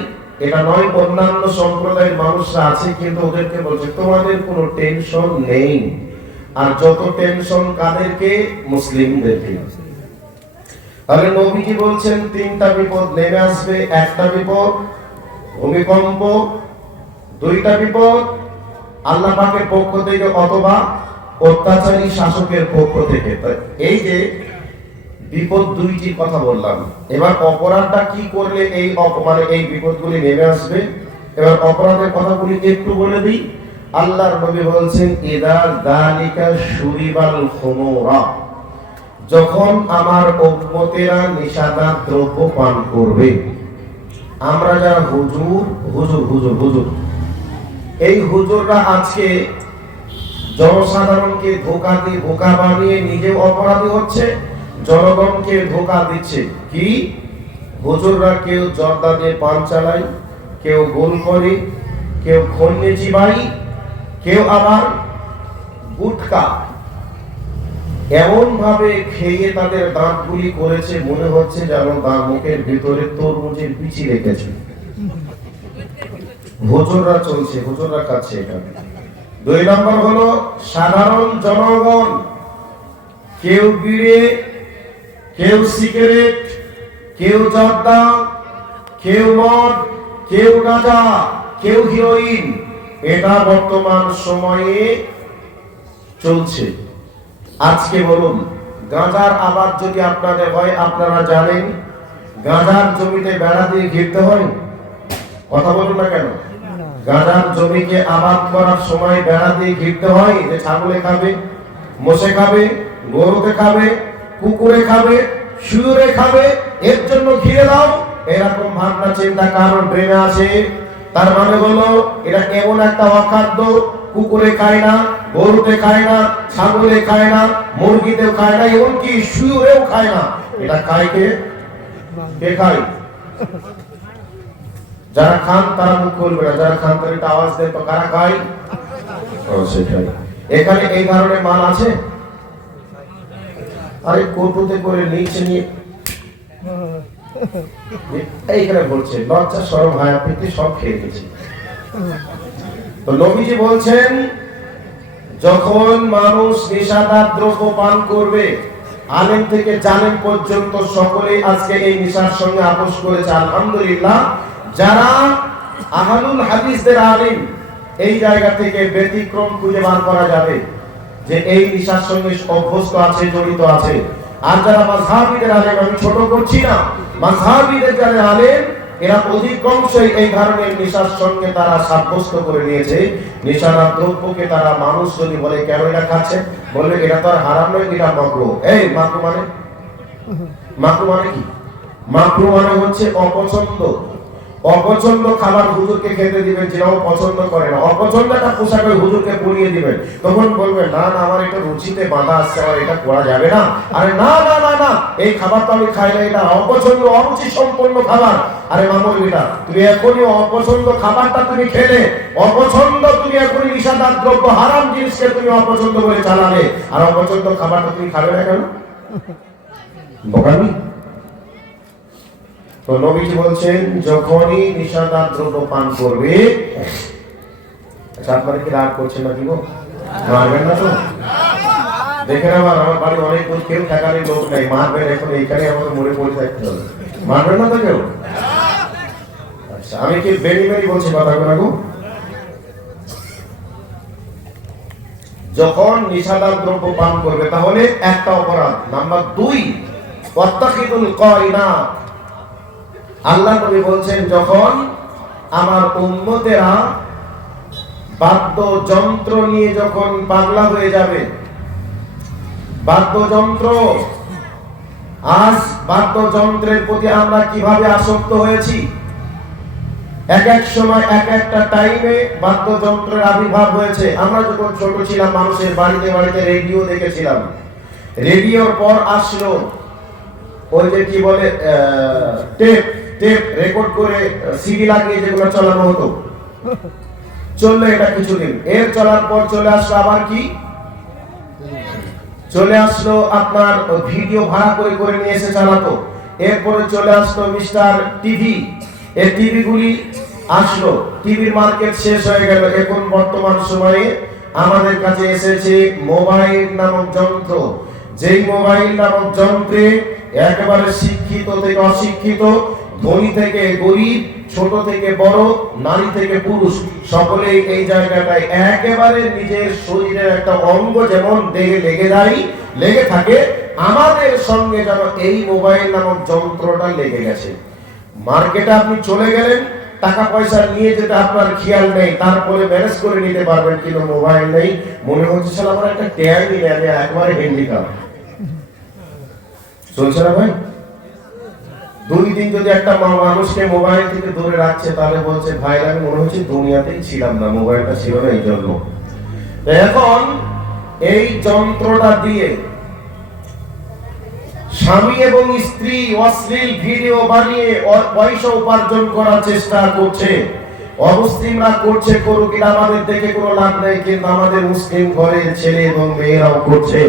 এটা নয়, অন্যান্য সম্প্রদায়ের মানুষরা আছে, কিন্তু ওদেরকে বলছে তোমাদের কোনো টেনশন নেই। আর যত টেনশন কাদেরকে? মুসলিমদেরকে। তাহলে নবীজি বলছেন তিনটা বিপদ নেমে আসবে। একটা বিপদ ভূমিকম্প, দুইটা বিপদ আল্লাহ পাকের পক্ষ থেকে অথবা অত্যাচারী শাসকের পক্ষ থেকে। এই যে বিপদ দুইটি কথা বললাম, এবার অপরাধটা কি করলে এই অপমানে এই বিপদগুলি নেমে আসবে? এবার অপরাধের কথাগুলি একটু বলে দিই। আল্লাহর নবী বলছেন ইদা যালিকা শুরিবাল খুমুরা, যখন আমার উম্মতেরা নিশাদার দ্রব্য পান করবে। আমরা যারা হুজুর হুজুর হুজুর হুজুর এই হুজুররা আজকে জনসাধারণকে ধোঁকা দিয়ে বোকা বানিয়ে নিজেও অপরাধী হচ্ছে, জনগণকে ধোঁকা দিচ্ছে। কি? হুজুররা কেউ জর্দা দিয়ে পান চালায়, কেউ গোল করে, কেউ খন্ডে চিবাই, কেউ আবার গুটকা এমন ভাবে খেয়ে তাদের দাঁতগুলি করেছে মনে হচ্ছে যেন তার মুখের ভিতরে তরমুজের বিচি রেখেছে। হুজুররা চলছে, হুজুররা খাচ্ছে এটা। দুই নম্বর হলো সাধারণ জনগণ, কেউ বিড়ে, কেউ সিগারেট, কেউ জর্দা, কেউ মদ, কেউ গাঁজা, কেউ হিরোইন, এটা বর্তমান সময়ে চলছে। আজকে বলুন গাঁজার আবাদ যদি আপনাদের হয়, আপনারা জানেন গাঁজার জমিতে বেড়া দিয়ে ঘিরতে হয়? কথা বলুন না কেন? গাঁজার জমিকে আবাদ করার সময় বেড়া দিয়ে ঘিরতে হয়, যে ছাগলে খাবে, মোষে খাবে, গরুতে খাবে, কুকুরে খাবে, শুয়োরে খাবে, এর জন্য ঘিরে দাও। এরকম ভাবনা চিন্তা কারণ ব্রেনে আছে। তার মানে হলো এটা এমন একটা অখাদ্য, কুকুরে খায় না, গরুতে খায় না, ছাগলে খায় না, মুরগিতেও খায় না, এমনকি শুয়োরেও খায় না। এটা খায় কে? কে খায়? যারা খান তারা মুখ খুলবে না, যারা খান তারা একটা আওয়াজ দেন তো কারা খায়? সেটাই। এখানে এই ধরনের মাল আছে? আরে কৌটোতে করে নিচে নিয়ে এইখানে বলছে লজ্জা শরম হায়া পেতে সব খেয়ে গেছে। তো নবীজি বলছেন যখন মানুষ নেশাদার দ্রব্য পান করবে, আলেম থেকে জালেম পর্যন্ত সকলেই আজকে এই নেশার সঙ্গে আপোষ করেছে। আলহামদুলিল্লাহ, যারা আহলুল হাদিসদের আলেম এই জায়গা থেকে ব্যতিক্রম খুঁজে বার করা যাবে যে এই নেশার সঙ্গে অভ্যস্ত আছে, জড়িত আছে। আর যারা মাযহাবীদের আলেম, আমি ছোট করছি না, মাযহাবীদের যারা আলেম এরা অধিকাংশই এই ধরনের নেশার সঙ্গে তারা সাব্যস্ত করে নিয়েছে। নেশাদার দ্রব্যকে তারা, মানুষ যদি বলে কেন এটা খাচ্ছে, বলবে এটা তো আর হারাম নয়, এটা মাকরুহ। এই মাকরুহ মানে? মাকরুহ মানে কি? মাকরুহ মানে হচ্ছে অপছন্দ। অপছন্দ খাবার হুজুরকে খেতে দিবেন, যেটাও পছন্দ করে না। অপছন্দ একটা পোশাক হুজুরকে পরিয়ে দিবেন, তখন বলবেন না না আমার এটা রুচিতে বাধা আসছে, আমার এটা করা যাবে না। আরে না না না না, এই খাবার তো আমি খাই না, এটা অপছন্দ, অরুচি সম্পন্ন খাবার। আরে মামুর বেটা, তুমি এখনই অপছন্দ খাবারটা তুমি খেলে, অপছন্দ তুমি এখনই নিশাদার দ্রব্য হারাম জিনিসকে তুমি অপছন্দ বলে চালাবে, আর অপছন্দ খাবারটা তুমি খাবে না কেন? বোকামি। তো নবীজি বলছেন যখনই নিশাদার দ্রব্য পান করবে, আপনারা কি রাগ করছেন না? কি গো, মারবেন না তো? দেখেন আমার বাড়ি অনেক দূর, কেউ ঠেকানোর লোক নেই, মারবেন এখন এইখানে আমাদের মরে পড়ে থাকতে হবে। মারবেন না তো কেউ? আচ্ছা, আমি কি বেরি বেরি বলছি কথাগুলো গো? যখন নিশাদার দ্রব্য পান করবে তাহলে একটা অপরাধ। নাম্বার 2, ওয়াত্তাকিদুল কায়নাত। আল্লাহ নবী বলছেন যখন আমার উম্মতেরা বাদ্যযন্ত্র নিয়ে যখন পাগলা হয়ে যাবে, বাদ্যযন্ত্র, আজ বাদ্যযন্ত্রের প্রতি আমরা কিভাবে আসক্ত হয়েছি। এক এক সময় এক একটা টাইমে বাদ্যযন্ত্রের আবির্ভাব হয়েছে। আমরা যখন ছোট ছিলাম মানুষের বাড়িতে বাড়িতে রেডিও দেখেছিলাম। রেডিওর পর আসলো ওই যে কি বলে টেপ রেকর্ড করে সিডি লাগিয়ে যেগুলো চালানো হতো। চললো এটা কিছুদিন, এর চলার পর চলে আসলো আবার কি, চলে আসলো আপনার ভিডিও ভাড়া করে করে নিয়ে এসে চালাতো। এরপরে চলে আসলো মিস্টার টিভি, এই টিভি গুলি আসলো, টিভির মার্কেট শেষ হয়ে গেল। এখন বর্তমান সময়ে আমাদের কাছে এসেছে মোবাইল নামক যন্ত্র, যেই মোবাইল নামক যন্ত্রে একেবারে শিক্ষিত থেকে অশিক্ষিত, ধনী থেকে গরিব, ছোট থেকে বড়, নারী থেকে পুরুষ, সকলেই এই জায়গাটায় একেবারে নিজের শরীরের একটা অঙ্গ যেমন দেহে লেগে থাকে, আমাদের সঙ্গে যেন এই মোবাইল নামক যন্ত্রটা লেগে গেছে। মার্কেটে আপনি চলে গেলেন, টাকা পয়সা নিয়ে যেতে আপনার খেয়াল নেই, তারপরে ম্যানেজ করে নিতে পারবেন, কিন্তু মোবাইল নেই, মনে হচ্ছে শালা আমার একটা ট্যাগ নিয়ে আমি একবারে হ্যান্ডিক্যাপ। চলছে না ভাই? 2 দিন যদি একটা মানুষকে মোবাইল থেকে দূরে রাখছে, তাহলে বলছে ভাই আমি মনে হচ্ছে দুনিয়াতেই ছিলাম না, মোবাইলটা ছিল না এই জন্য। এখন এই যন্ত্রটা দিয়ে স্বামী এবং স্ত্রী অশ্লীল ভিডিও বানিয়ে পয়সা উপার্জন করার চেষ্টা করছে। অমুসলিমরা করছে, করুক, এটা আমাদের দেখে কোনো লাভ নেই, কিন্তু আমাদের মুসলিম ঘরের ছেলে এবং মেয়েরাও করছে।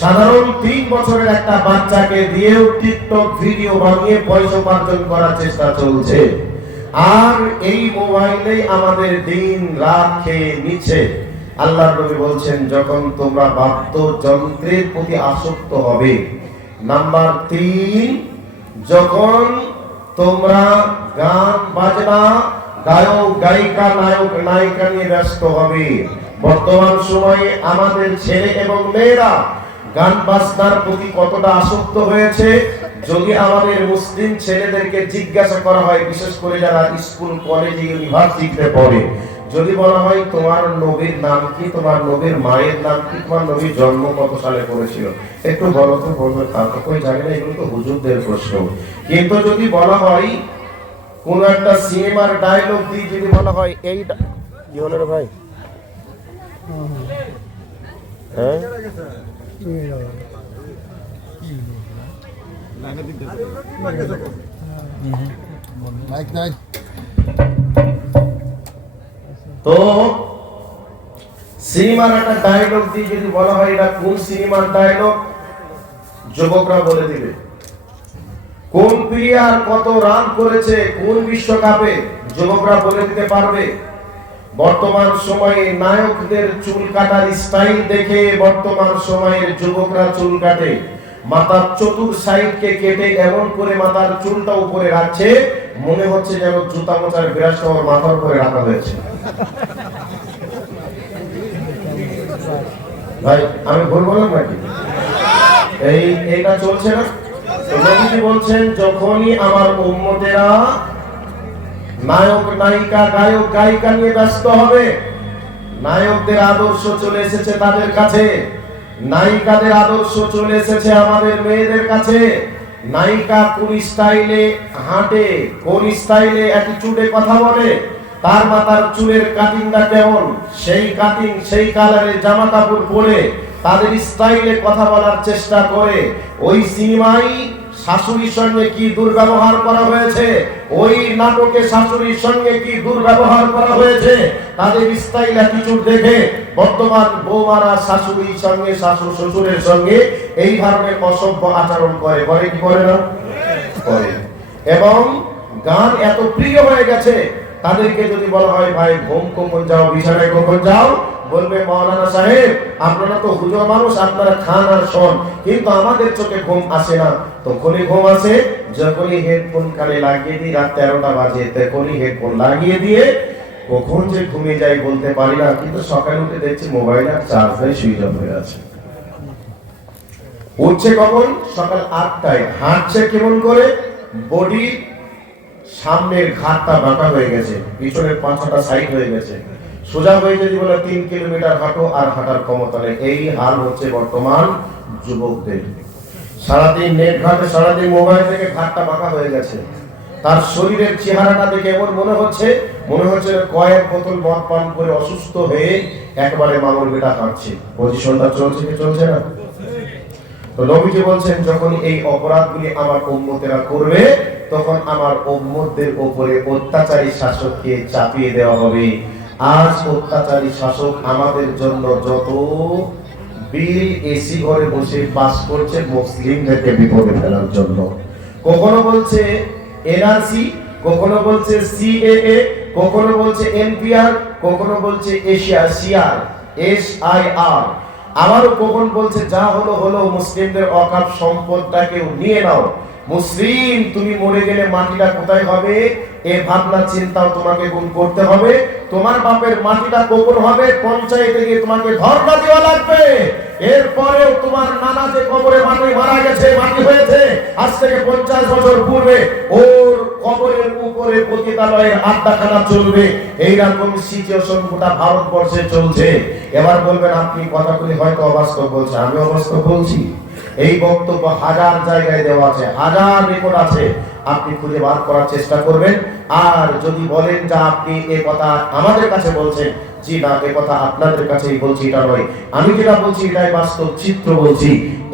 সাধারণ 3 বছরের একটা বাচ্চাকে দিয়েও টিকটক ভিডিও বানিয়ে পয়সা উপার্জন করার চেষ্টা চলছে। আর এই মোবাইলে আমাদের দিন রাত খেয়ে নিচ্ছে। আল্লাহর নবী বলছেন, যখন তোমরা বাদ্যযন্ত্রের প্রতি আসক্ত হবে। নাম্বার 3, যখন তোমরা গান বাজনা, গায়ক গায়িকা, নায়ক নায়িকা নিয়ে ব্যস্ত হবে। বর্তমান সময়ে আমাদের ছেলে এবং মেয়েরা গান বাজনার প্রতি কতটা আসক্ত হয়েছে, যদি আমাদের মুসলিম ছেলেদেরকে জিজ্ঞাসা করা হয়, বিশেষ করে যারা স্কুল কলেজে ইউনিভার্সিটিতে পড়ে, যদি বলা হয় তোমার নবীর নাম কি, তোমার নবীর মায়ের নাম কি, তোমার নবীর জন্ম কত সালে করেছিল, একটু বলো তো, বলবে তা তো কই জানি না, এগুলো তো হুজুরদের প্রশ্ন। কিন্তু যদি বলা হয় কোন একটা সিনেমার ডায়লগ দিয়ে যদি বলা হয় এই কি হলো রে ভাই, হ্যাঁ তো সিনেমার একটা ডায়লগ দিয়ে যদি বলা হয় এটা কোন সিনেমার ডায়লগ, যুবকরা বলে দিবে। কোন প্লেয়ার কত রান করেছে কোন বিশ্বকাপে, যুবকরা বলে দিতে পারবে। বর্তমান সময়ে নায়কদের চুল কাটার স্টাইল দেখে বর্তমান সময়ের যুবকরা চুল কাটে, মাথার চতুর সাইডকে কেটে এমন করে মাথার চুলটা উপরে রাখছে, মনে হচ্ছে যেন জুতা মোচার বিরাজটা ওর মাথার উপরে রাখা হয়েছে। ভাই আমি ভুল বললাম নাকি? এইটা চলছে না? নবীজি বলছেন, যখনই আমার উম্মতেরা নায়ক নায়িকা, গায়ক গায়িকা নিয়ে ব্যস্ত হবে, নায়কদের আদর্শ চলে এসেছে তাদের কাছে, নায়িকাদের আদর্শ চলে এসেছে আমাদের মেয়েদের কাছে। নায়িকা কোন স্টাইলে হাঁটে, কোন স্টাইলে অ্যাটিটিউডে কথা বলে, তার মাথার চুলের কাটিংটা কেমন, সেই কাটিং সেই কালারের জামা কাপড় পরে তাদের স্টাইলে কথা বলার চেষ্টা করে। ওই সিনেমায় শাশুড়ির সঙ্গে কি দুর্ব্যবহার করা হয়েছে, ওই নাটকে শাশুড়ির সঙ্গে কি দুর্ব্যবহার করা হয়েছে, তাদের স্টাইল অ্যাটিটিউড দেখে বর্তমান বৌমারা শাশুড়ির সঙ্গে, শাশুড় শ্বশুরের সঙ্গে এই ধরনের অসভ্য আচরণ করে, করে কি করে না? করে। এবং গান এত প্রিয় হয়ে গেছে, তাদেরকে যদি বলা হয় ভাই ঘুম কখন যাও, বিছানায় কখন যাও, বলবে মাওলানা সাহেব আপনারা তো হুজুর মানুষ, আপনারা খান আর শোন, কিন্তু আমাদের চোখে ঘুম আসে না। তখনই ঘুম আসে যখনই হেডফোন কানে লাগিয়ে দিই, রাত 13টা বাজে, তখনই হেডফোন লাগিয়ে দিয়ে কখন যে ঘুমিয়ে যাই বলতে পারি না, কিন্তু সকালে উঠে দেখছি মোবাইল আর চার্জার সুইচ অফ হয়ে আছে। উঠছে কখন? সকাল 8টায়। হাঁটছে কেমন করে? বডি সামনের ঘাটটা বাঁকা হয়ে গেছে, পিছনের পাঁচটা সাইড হয়ে গেছে, সোজা হয়ে যদি বলে 3 কিলোমিটার হাঁটো আর হাঁটার ক্ষমতা নেই। এই হাল হচ্ছে বর্তমান যুবকদের। সারাদিন নেট ঘাটে, সারাদিন মোবাইল থেকে ঘাটটা বাঁকা হয়ে গেছে। তার শরীরের চেহারাটা দেখে এমন মনে হচ্ছে কয়েক বোতল মদ পান করে অসুস্থ হয়ে একবারে মামুর বেটা হাঁটছে। পজিশনটা চলছে কি চলছে না? তো নবীজি বলছেন, যখন এই অপরাধগুলি আমার উম্মতেরা করবে, তখন আমার উম্মতদের উপরে অত্যাচারী শাসককে চাপিয়ে দেওয়া হবে। আজ অত্যাচারী শাসক আমাদের জন্য যত বিল এসি ঘরে বসে পাস করছে মুসলিমদেরকে বিপদে ফেলার জন্য। কখনো বলছে এনআরসি, কখনো বলছে সিএএ, কখনো বলছে এনপিআর, কখনো বলছে এসআইআর, আবারও কখন বলছে যা হলো হলো, মুসলিমদের অকাপ সম্পদটাকেও নিয়ে নাও। মুসলিম তুমি মরে গেলে মাটিটা কোথায় হবে এ ভাবনা চিন্তাও তোমাকে করতে হবে। তোমার বাপের মাটিটা কখন হবে পঞ্চায়েতে গিয়ে তোমাকে ধর্ণা দেওয়া লাগবে। এরপরেও তোমার নানা যে কবরে মাটি মারা গেছে, মাটি হয়েছে আজ থেকে 50 বছর পূর্বে, ওর কবরের উপরে পতিতালয়ের আড্ডাখানা চলবে। এইরকম সিচুয়েশন গোটা ভারতবর্ষে চলছে। এবার বলবেন আপনি কথাগুলি হয়তো অবাস্তব বলছেন, আমি অবাস্তব বলছি? এই বক্তব্য হাজার জায়গায় দেওয়া আছে, হাজার রেকর্ড আছে, আপনি খুঁজে বার করার চেষ্টা করবেন। আর যদি বলেন যে আপনি এ কথা আমাদের কাছে বলছেন, জি না, এ কথা আপনাদের কাছেই বলছি, এটা নয়। আমি যেটা বলছি এটাই বাস্তব চিত্র বলছি।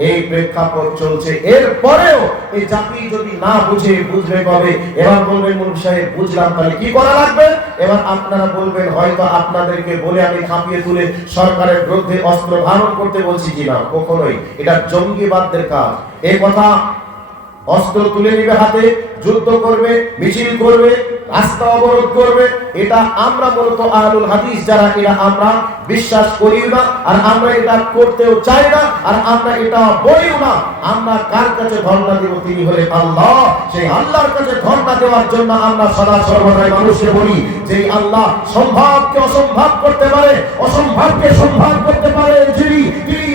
এই প্রেক্ষাপট চলছে। এরপরেও এই জাতি যদি না বুঝে, বুঝবে কবে? এবার বলবেন মুলক সাহেব বুঝলাম, তাহলে কি করা লাগবে? এবার আপনারা বলবেন হয়তো আপনাদেরকে বলে আমি খাপিয়ে তুলে সরকারের বিরুদ্ধে অস্ত্র ধারণ করতে বলছি। জি না, কখনোই। এটা জঙ্গিবাদদের কাজ। এই কথা অস্ত্র তুলে নিবে হাতে, যুদ্ধ করবে, মিছিল করবে, রাস্তা অবরোধ করবে, এটা আমরা মূলত আহলুল হাদিস যারা, এরা আমরা বিশ্বাস করিও না, আর আমরা এটা করতেও চাই না, আর আমরা এটা বলিও না। আমরা কার কাছে ধর্ণা দেব? তিনি হলেন আল্লাহ। সেই আল্লাহর কাছে ধর্ণা দেওয়ার জন্য আমরা সদা সর্বদাই মানুষকে বলি যে আল্লাহ সম্ভবকে অসম্ভব করতে পারে, অসম্ভবকে সম্ভব করতে পারে তিনি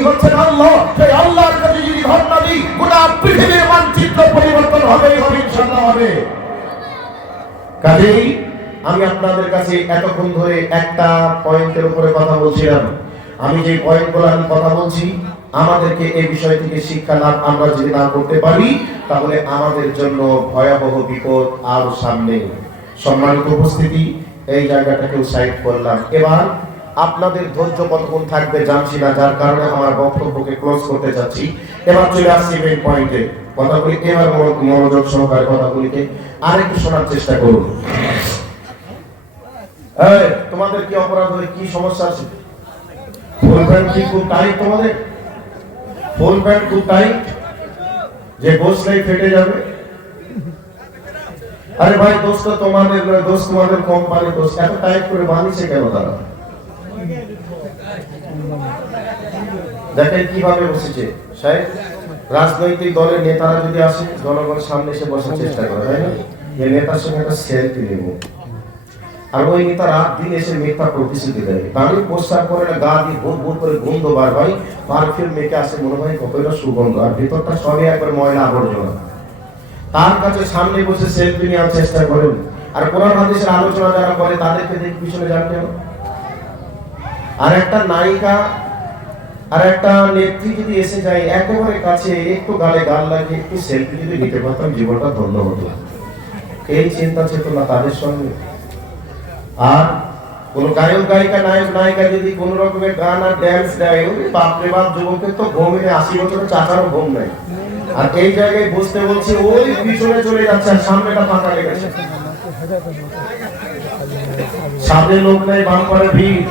হচ্ছেন আল্লাহ। সেই আল্লাহর কাছে যদি ধর্ণা দিই, গোটা পৃথিবীর মানচিত্র পরিবর্তন হবে, ইনশাআল্লাহ হবে। কাজেই আমি আপনাদের কাছে এতক্ষণ ধরে একটা পয়েন্টের উপরে কথা বলছিলাম। আমি যে পয়েন্টগুলো আমি কথা বলছি, আমাদেরকে এই বিষয় থেকে শিক্ষা লাভ আমরা যদি না করতে পারি, তাহলে আমাদের জন্য ভয়াবহ বিপদ আরো সামনে। সম্মানিত উপস্থিতি, এই জায়গাটাকেও সাইড করলাম। এবার আপনাদের ধৈর্য কতক্ষণ থাকবে জানছি না, যার কারণে আমার বক্তব্যকে ক্লোজ করতে যাচ্ছি। এবার চলে আসছি মেইন পয়েন্টে। কথাগুলি এবার মনোযোগ সহকারে কথাগুলিকে আরেকটু শোনার চেষ্টা করুন। তোমাদের কি অপরাধ হয়ে কি সমস্যা আছে? ফুল প্যান্ট কি খুব টাইট? তোমাদের ফুল প্যান্ট খুব টাইট যে বসলেই ফেটে যাবে? আরে ভাই দোস্ত তোমাদের নয়, দোস্ত তোমাদের কোম্পানির দোস্ত। এত টাইট করে বানিয়েছে কেন তারা? দেখেন কিভাবে বসেছে সাহেব। রাজনৈতিক দলের নেতারা যদি আসে, জনগণের সামনে এসে বসার চেষ্টা করে, তাই না? এই নেতার সঙ্গে একটা সেলফি নেব, আর ওই নেতা রাত দিন এসে মিথ্যা প্রতিশ্রুতি দেয়। তারই পোস্টার করে না, গা দিয়ে ভোর ভোর করে গন্ধ বার হয়, পারফিউম মেখে আসে, মনে হয় কতটা সুগন্ধ, আর ভিতরটা সবই একবার ময়লা আবর্জনা। তার কাছে সামনে বসে সেলফি নেওয়ার চেষ্টা করেন। আর কোরআন হাদিসের আলোচনা যারা করে তাদেরকে দেখে পিছনে যান কেন? আর একটা নায়িকা আর একটা নেত্রী যদি এসে যায় একেবারে কাছে, একটু গালে গাল লাগিয়ে একটু সেলফি যদি নিতে পারতাম, জীবনটা ধন্য হতো। এই চিন্তা চেতনা তাদের সঙ্গে। আর কোন গায়ক গায়িকা, নায়ক নায়িকা যদি কোন রকমের গান আর ড্যান্স দেয়, বাপরে বাপ, যুবকের তো ঘুমে 80 বছরের চাচারও ঘুম নাই। আর এই জায়গায় বসতে বলছি, ওই পিছনে চলে যাচ্ছে, আর সামনেটা ফাঁকা লেগেছে। সামনে লোক নেই, বাম করে ভিড়।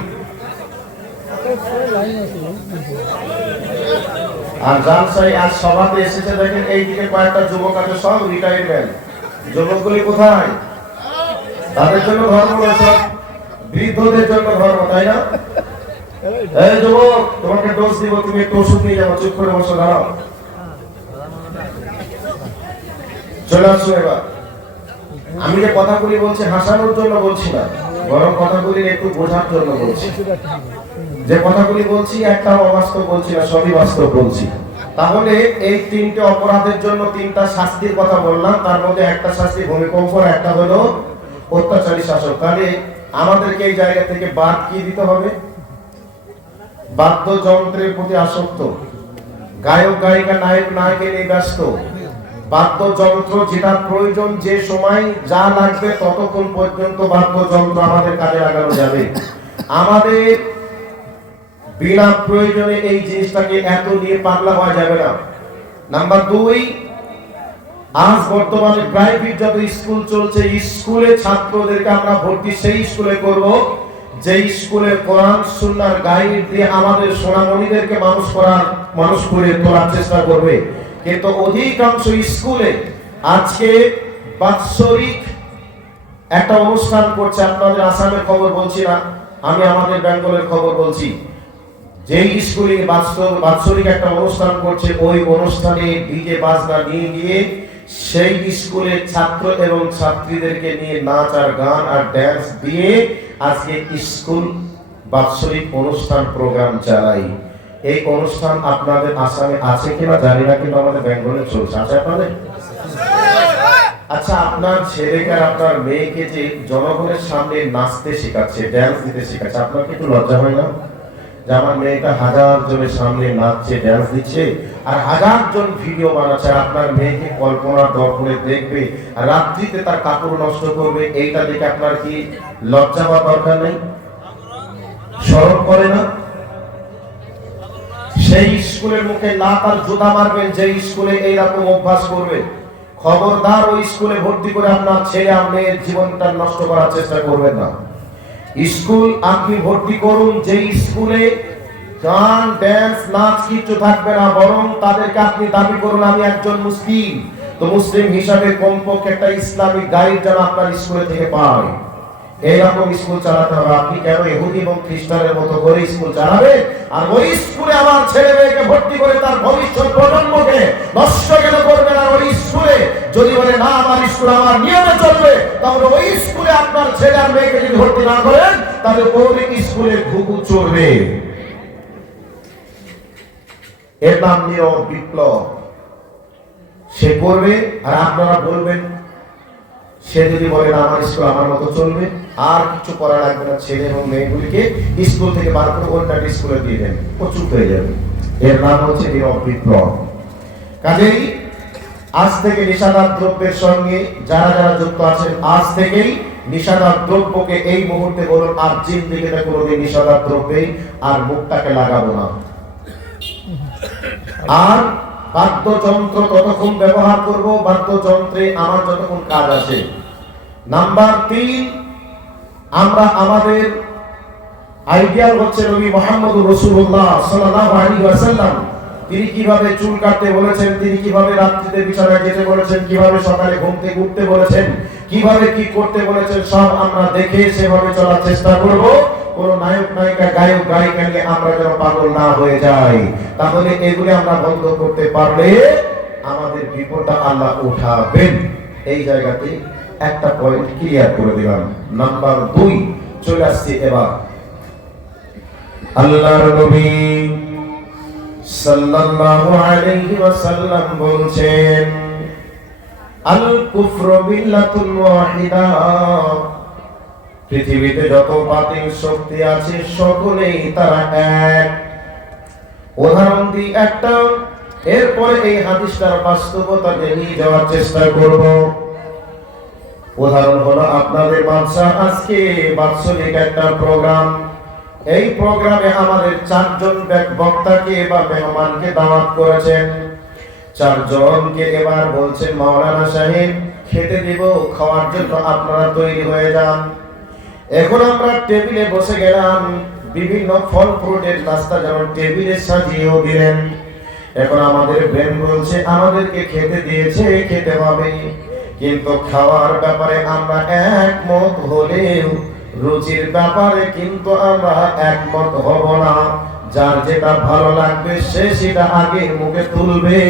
আর জালসাই আজ সভাতে এসেছে, দেখেন এইদিকে কয়েকটা যুবক আছে, সব রিটায়ারমেন্ট। যুবকগুলি কোথায়? তাদের জন্য ধর্ম রয়েছে, বৃদ্ধদের জন্য ধর্ম, তাই না? এই যুবক, তোমাকে ডোজ দিব, তুমি একটু ওষুধ নিয়ে যাবো, চুপ করে বসে দাঁড়াও। চলে আসো এবার। আমি যে কথাগুলি বলছি হাসানোর জন্য বলছি না, বরং কথাগুলি একটু বোঝার জন্য বলছি। যে কথাগুলি বলছি একটাও অবাস্তব বলছি না, সবই বাস্তব বলছি। তাহলে এই তিনটে অপরাধের জন্য তিনটা শাস্তির কথা বললাম, তার মধ্যে একটা শাস্তি ভূমিকম্প, একটা হলো অত্যাচারী শাসক। তাহলে আমাদেরকে এই জায়গা থেকে বাদ কি দিতে হবে? বাদ্যযন্ত্রের প্রতি আসক্ত, গায়ক গায়িকা, নায়ক নায়িকা নিয়ে ব্যস্ত। বাদ্যযন্ত্র যেটা প্রয়োজন, যে সময় যা লাগবে ততক্ষণ পর্যন্ত বাদ্যযন্ত্র আমাদের কাজে লাগানো যাবে। আমাদের বিনা প্রয়োজনে এই জিনিসটাকে এত নিয়ে পাগলা হওয়া যাবে না। নাম্বার 2, আজ বর্তমানে প্রাইভেট যত স্কুল চলছে, স্কুলে ছাত্রদেরকে আমরা ভর্তি সেই স্কুলে করব যে স্কুলে কোরআন সুন্নাহর গাইড দিয়ে আমাদের সোনামণিদেরকে মানুষ করে তোলার চেষ্টা করবে, কিন্তু অধিকাংশ স্কুলে আজকে বাৎসরিক একটা অনুষ্ঠান করছে। আপনাদের আসামের খবর বলছি না, আমি আমাদের বেঙ্গলের খবর বলছি। যেই স্কুলে বাৎসরিক একটা অনুষ্ঠান করছে, ওই অনুষ্ঠানে ডিজে বাজনা নিয়ে গিয়ে সেই স্কুলের ছাত্র এবং ছাত্রীদেরকে নিয়ে নাচ আর গান আর ড্যান্স দিয়ে আজকে স্কুল বাৎসরিক অনুষ্ঠান প্রোগ্রাম চালাই। এই অনুষ্ঠান আপনাদের আসামে আছে কিনা জানি না, কিন্তু আমাদের বেঙ্গলে চলছে। আছে আপনাদের? আচ্ছা, আপনার ছেলেকে আর আপনার মেয়েকে যে জনগণের সামনে নাচতে শেখাচ্ছে, ড্যান্স দিতে শেখাচ্ছে, আপনার কি একটু লজ্জা হয় না যে আমার মেয়েটা 1000 জনের সামনে নাচছে, ড্যান্স দিচ্ছে, আর 1000 জন ভিডিও বানাচ্ছে, আর আপনার মেয়েকে কল্পনার দর্পণে দেখবে আর রাত্রিতে তার কাপড় নষ্ট করবে? এইটা দেখে আপনার কি লজ্জা হওয়ার দরকার নেই? শরম করে না? সেই স্কুলের মুখে লাত আর জুতা মারবেন যে স্কুলে এইরকম অভ্যাস করবে। খবরদার ওই স্কুলে ভর্তি করে আপনার ছেলে আর মেয়ের জীবনটা নষ্ট করার চেষ্টা করবেন না। স্কুল আপনি ভর্তি করুন যে স্কুলে গান ড্যান্স নাচ কিছু থাকবে না, বরং তাদেরকে আপনি দাবি করুন আমি একজন মুসলিম, তো মুসলিম হিসাবে কমপক্ষে একটা ইসলামিক গাইড যেন আপনার স্কুলে থেকে পায়। এইরকম স্কুল চালাতে হবে। আপনি কেন ইহুদি এবং খ্রিস্টানের মতো করে স্কুল চালাবেন? আর ওই স্কুলে আমার ছেলে মেয়েকে ভর্তি করে তার ভবিষ্যৎ প্রজন্মকে নষ্ট কেন করবেন? আর ওই স্কুলে যদি বলে না আমার স্কুল আমার নিয়মে চলবে, তাহলে ওই স্কুলে আপনার ছেলে আর মেয়েকে যদি ভর্তি না করেন, তাহলে ওই স্কুলে ঘুঘু চড়বে। এর নাম নিয়ম বিপ্লব। সে করবে আর আপনারা বলবেন। সে যদি বলে না আমার স্কুল আমার মতো চলবে, আর কিছু করা লাগবে না, ছেলে এবং মেয়েগুলিকে স্কুল থেকে বার করে অন্য স্কুলে দিয়ে দেন, ও চুপ হয়ে যাবে। এর নাম হচ্ছে নিয়ম বিপ্লব। কাজেই আজ থেকে নিশাদার দ্রব্যের সঙ্গে যারা যারা যুক্ত আছেন, আজ থেকেই নিশাদার দ্রব্যকে এই মুহূর্তে বলুন আর জিন্দেগিতে কোনোদিন নিশাদার দ্রব্যেই আর মুখটাকে লাগাবো না। আর বাদ্যযন্ত্র ততক্ষণ ব্যবহার করব বাদ্যযন্ত্রে আমার যতক্ষণ কাজ আছে। নাম্বার 3, আমরা আমাদের আইডিয়াল হচ্ছে নবী মুহাম্মদ রাসূলুল্লাহ সাল্লাল্লাহু আলাইহি ওয়াসাল্লাম। তিনি কিভাবে চুল কাটতে বলেছেন, তিনি কিভাবে রাত্রিতে বিছানায় যেতে বলেছেন, কিভাবে সকালে ঘুম থেকে উঠতে বলেছেন, কিভাবে কি করতে বলেছেন, সব আমরা দেখে সেভাবে চলার চেষ্টা করব। কোন নায়ক নায়িকা গায়ক গায়িকা নিয়ে আমরা যেন পাগল না হয়ে যাই। তাহলে এগুলি আমরা বন্ধ করতে পারলে আমাদের বিপদটা আল্লাহ উঠাবেন। এই জায়গাতে একটা পয়েন্ট ক্লিয়ার করে দিলাম। নাম্বার 2 চলে আসছে এবার। আল্লাহর নবী সাল্লাল্লাহু আলাইহি ওয়াসাল্লাম বলছেন, আল কুফরু বিল্লাতুন ওয়াহিদা। পৃথিবীতে যত বাতিল শক্তি আছে সকলেই তারা এক। উদাহরণ দিই একটা, এরপরে এই হাদিসটার বাস্তবতা নিয়ে যাওয়ার চেষ্টা করব। উদাহরণ হলো আপনাদের বাদশা আজকে বাৎসরিক একটা প্রোগ্রাম। এই প্রোগ্রামে আমাদের 4 জন বক্তাকে বা মেহমানকে দাওয়াত করেছেন। 4 জনকে এবার বলছেন মাওলানা সাহেব খেতে দিব, খাওয়ার জন্য আপনারা তৈরি হয়ে যান। এখন আমরা টেবিলে বসে গেলাম, বিভিন্ন ফল ফ্রুটের নাস্তা যেমন টেবিলে সাজিয়েও দিলেন। এখন আমাদের ব্রেন বলছে আমাদেরকে খেতে দিয়েছে, খেতে হবে, কিন্তু খাওয়ার ব্যাপারে আমরা একমত হলেও রুচির ব্যাপারে কিন্তু আমরা একমত হব না। যার যেটা ভালো লাগবে সে সেটা আগে মুখে তুলবে।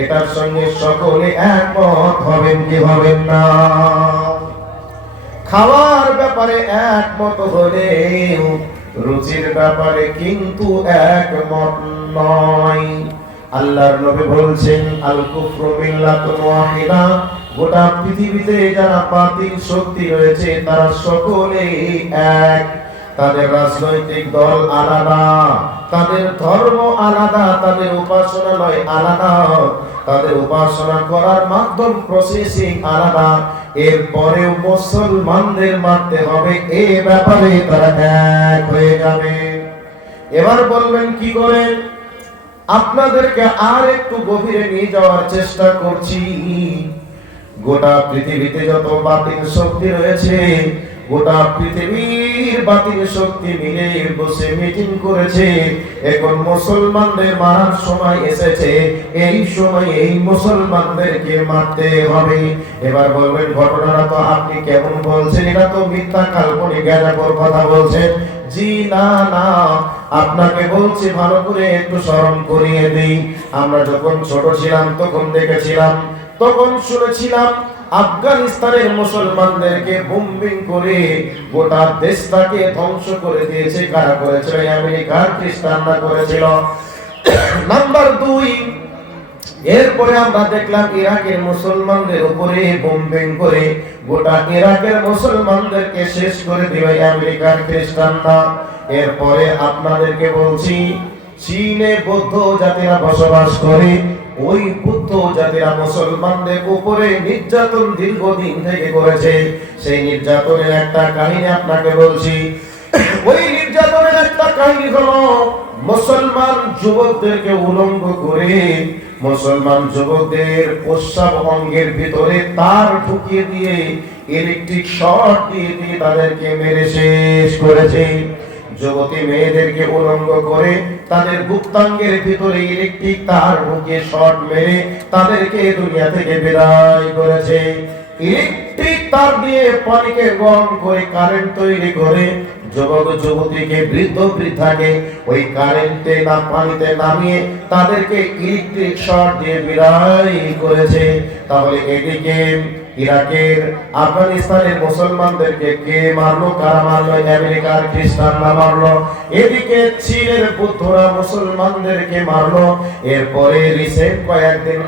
এটার সঙ্গে সকলে একমত হবেন কি হবেন না? খাওয়ার ব্যাপারে একমত হলেও রুচির ব্যাপারে কিন্তু একমত নয়। আল্লাহর নবী বলছেন আল কুফরু মিল্লাতুন ওয়াহিদা। গোটা পৃথিবীতে যারা বাতিল শক্তি রয়েছে তারা সকলেই এক। তাদের রাজনৈতিক দল আলাদা, তাদের ধর্ম আলাদা, তাদের উপাসনালয় আলাদা, তাদের উপাসনা করার মাধ্যম প্রসেসিং আলাদা। এরপরেও মুসলমানদের মানতে হবে, এ ব্যাপারে তারা এক হয়ে যাবে। এবার বলবেন কি করে? আপনাদেরকে আর একটু গভীরে নিয়ে যাওয়ার চেষ্টা করছি। গোটা পৃথিবীতে যত বাতিল শক্তি রয়েছে গোটা পৃথিবীর বাতিল শক্তি মিলে বসে মিটিং করেছে। এখন মুসলমানদের মারার সময় এসেছে, এই সময় এই মুসলমানদেরকে মারতে হবে। এবার বলবেন ঘটনাটা তো আপনি কেমন বলছেন, এটা তো মিথ্যা কাল্পনিক জ্ঞানকর কথা বলছেন। জি না না, আপনাকে বলছি ভালো করে একটু স্মরণ করিয়ে দিই। আমরা যখন ছোট ছিলাম তখন দেখেছিলাম, তখন শুনেছিলাম আফগানিস্তানের মুসলমানদেরকে বোম্বিং করে গোটা দেশটাকে ধ্বংস করে দিয়েছে। কারা করেছিল? আমেরিকার খ্রিস্টানরা করেছিল। নাম্বার 2, এরপরে আমরা দেখলাম ইরাকের মুসলমানদের উপরে বোম্বিং করে গোটা ইরাকের মুসলমানদেরকে শেষ করে দিল আমেরিকার খ্রিস্টানরা। এরপরে আপনাদেরকে বলছি, চীনে বৌদ্ধ জাতিরা বসবাস করে, ওই বৌদ্ধ জাতিরা মুসলমানদের উপরে নির্যাতন দীর্ঘদিন থেকে করেছে। সেই নির্যাতনের একটা কাহিনী আপনাকে বলছি। ওই নির্যাতনের একটা কাহিনী হলো, মুসলমান যুবকদেরকে উলঙ্গ করে মুসলমান যুবকদের প্রস্রাব অঙ্গের ভিতরে তার ঢুকিয়ে দিয়ে ইলেকট্রিক শর্ট দিয়ে দিয়ে তাদেরকে মেরে শেষ করেছে। যুবতী মেয়েদেরকে উলঙ্গ করে তাদের গুপ্তাঙ্গের ভিতরে ইলেকট্রিক তার ঢুকিয়ে শর্ট মেরে তাদেরকে দুনিয়া থেকে বিদায় করেছে। ইলেকট্রিক তার দিয়ে পানিকে গরম করে কারেন্ট তৈরি করে যুবক যুবতীকে বৃদ্ধ বৃদ্ধাকে ওই কারেন্টে না পানিতে নামিয়ে তাদেরকে ইলেকট্রিক শর্ট দিয়ে বিদায় করেছে। তাহলে এদিকে ইরাকের আফগানিস্তানের মুসলমানদেরকে কে মারলো? কারা মারলো? আমেরিকার খ্রিস্টানরা মারলো। এদিকে চীনের বৌদ্ধরা মুসলমানদেরকে মারলো। এরপরে রিসেন্ট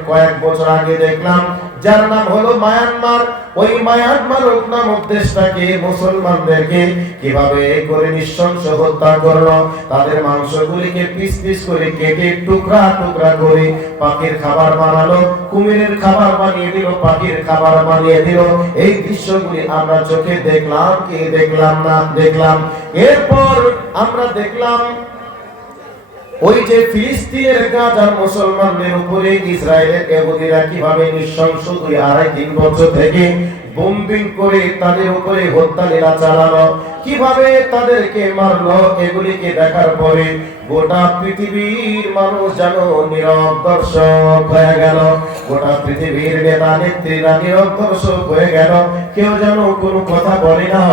কয়েক বছর আগে দেখলাম, যার নাম হলো মায়ানমার, ওই মায়ানমার নামক দেশটাকে মুসলমানদেরকে কিভাবে করে নৃশংস হত্যা করলো। তাদের মাংসগুলিকে পিস পিস করে কেটে টুকরা টুকরা করে পাখির খাবার বানালো, কুমিরের খাবার বানিয়ে দিল, পাখির খাবার বানিয়ে দিল। এই দৃশ্যগুলি আমরা চোখে দেখলাম কি দেখলাম না? দেখলাম। এরপর আমরা দেখলাম ওই যে ফিলিস্তিনের গাজার মুসলমানদের উপরে ইসরায়েলের ইহুদিরা কিভাবে নৃশংস 2-3 বছর থেকে বোম্বিং করে তাদের উপরে হত্যা লীলা চালালো, কিভাবে তাদেরকে মারলো। এগুলিকে দেখার পরে গোটা পৃথিবীর মানুষ যেন নীরব দর্শক হয়ে গেল। গোটা পৃথিবীর নেতা নেত্রীরা নীরব দর্শক হয়ে গেল, কেউ যেন কোনো কথা বলে না।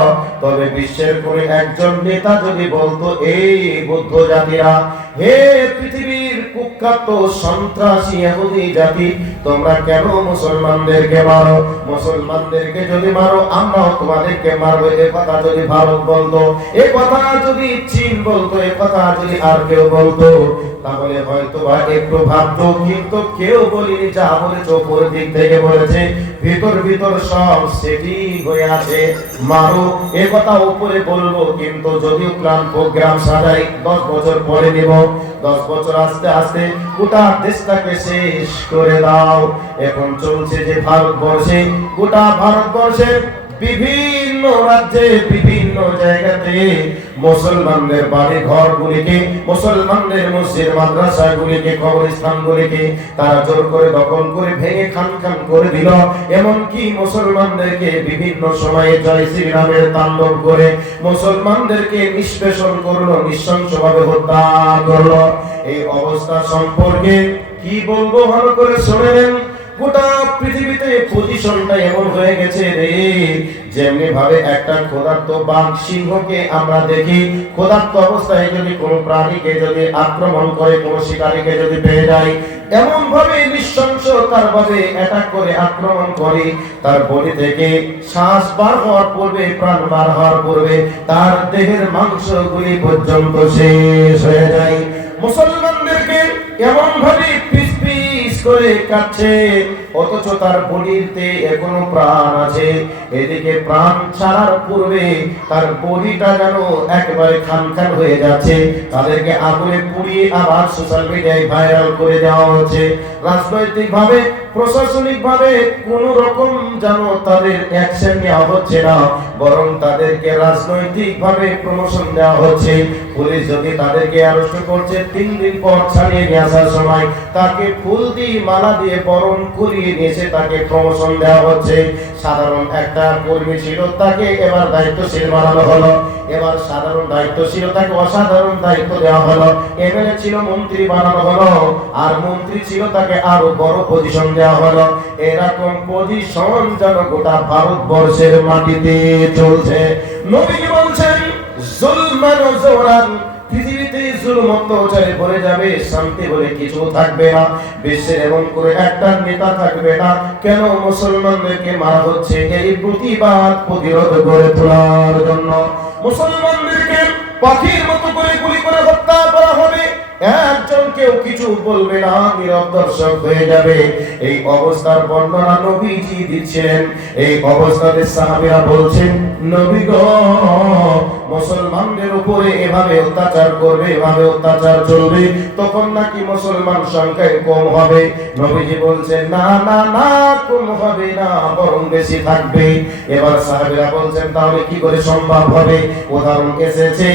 তবে বিশ্বের কোন একজন নেতা যদি বলতো, এই বৌদ্ধ জাতিরা, হে পৃথিবীর কুখ্যাত সন্ত্রাসী ইহুদি জাতি, তোমরা কেন মুসলমানদেরকে মারো? মুসলমানদেরকে যদি মারো আমরাও তোমাদেরকে মারবো। এ কথা যদি ভারত বলতো, এ কথা যদি চীন বলতো, এ কথা যদি আর কেউ বলতো, তাহলে হয়তো বা একটু ভাবতো। কিন্তু কেউ বলিনি, যা বলেছে উপরের দিক থেকে বলেছে, ভিতর ভিতর সব সেটিং হয়ে আছে। মারো, এ কথা উপরে বলবো, কিন্তু যদিও প্ল্যান প্রোগ্রাম সাজাই 10 বছর পরে নিব, 10 বছর আস্তে আস্তে গোটা দেশটাকে শেষ করে দাও। এখন চলছে যে ভারতবর্ষে, গোটা ভারতবর্ষে বিভিন্ন রাজ্যে বিভিন্ন জায়গাতে মুসলমানদের বাড়ি ঘরগুলিকে, মুসলমানদের মসজিদ মাদ্রাসাগুলিকে, কবরস্থানগুলিকে তারা জোর করে দখল করে ভেঙে খান খান করে দিল। এমনকি মুসলমানদেরকে বিভিন্ন সময়ে জয় শ্রীরামের তাণ্ডব করে মুসলমানদেরকে নিষ্পেষণ করলো, নৃশংসভাবে হত্যা করলো। এই অবস্থা সম্পর্কে কি বলবো ভালো করে শুনে নেন। গোটা পৃথিবীতে পজিশনটা এমন হয়ে গেছে রে, যেমনি ভাবে একটা ক্ষুধার্ত বাঘ সিংহকে আমরা দেখি, ক্ষুধার্ত অবস্থায় যদি কোনো প্রাণীকে যদি আক্রমণ করে, কোনো শিকারীকে যদি পেয়ে যায়, এমন ভাবে নৃশংসতার ভাবে অ্যাটাক করে আক্রমণ করে, তার বডি থেকে শ্বাস বার হওয়ার পূর্বে, প্রাণ বার হওয়ার পূর্বে তার দেহের মাংসগুলি পর্যন্ত শেষ হয়ে যায়। মুসলমানদেরকে এমন ভাবে পিস পিস করে কাটছে, অথচ তার বডিতে এখনো প্রাণ আছে। এদিকে প্রাণ ছাড়ার পূর্বে তার বডিটা যেন একবারে খান খান হয়ে যাচ্ছে। তাদেরকে আগুনে পুড়িয়ে আবার সোশ্যাল মিডিয়ায় ভাইরাল করে দেওয়া হচ্ছে। রাজনৈতিক ভাবে, প্রশাসনিক ভাবে কোন রকম যেন তাদের অ্যাকশন নেওয়া হচ্ছে না, বরং তাদেরকে রাজনৈতিক ভাবে প্রমোশন দেওয়া হচ্ছে। পুলিশ যদি তাদেরকে অ্যারেস্ট করছে 3 দিন পর ছাড়িয়ে নিয়ে আসার সময় তাকে ফুল দিয়ে মালা দিয়ে বরণ করিয়ে নিয়েছে, তাকে প্রমোশন দেওয়া হচ্ছে। সাধারণ একটা কর্মী ছিল, তাকে এবার দায়িত্বশীল বানানো হলো। এবার সাধারণ দায়িত্বশীল তাকে অসাধারণ দায়িত্ব দেওয়া হলো। এমএলএ ছিল, মন্ত্রী বানানো হলো। আর মন্ত্রী ছিল, তাকে আরো বড় পজিশন দেওয়া হলো। এরকম পজিশন যেন গোটা ভারতবর্ষের মাটিতে চলছে। নবী বলছেন জুলমান ও জওরান, পৃথিবীতে জুলুম অত্যাচারে ভরে যাবে, শান্তি বলে কিছু থাকবে না। বিশ্বের এমন করে একটা নেতা থাকবে না। কেন মুসলমানদেরকে মারা হচ্ছে? এই প্রতিবাদ প্রতিরোধ করে তোলার জন্য মুসলমানদেরকে পাখির মতো করে গুলি করে হত্যা করা হবে। একজন কেউ কিছু বলবে না, নীরব দর্শক হয়ে যাবে। এই অবস্থার বর্ণনা নবীজি দিচ্ছেন। এই অবস্থাতে সাহাবীরা বলছেন, নবী গো, মুসলমানদের উপরে এভাবে অত্যাচার করবে, এভাবে অত্যাচার চলবে, তখন নাকি মুসলমান সংখ্যায় কম হবে। নবীজি বলছেন, না না না, কম হবে না, বরং বেশি থাকবে। এবার সাহাবীরা বলছেন, তাহলে কি করে সম্ভব হবে? উদাহরণ এসেছে,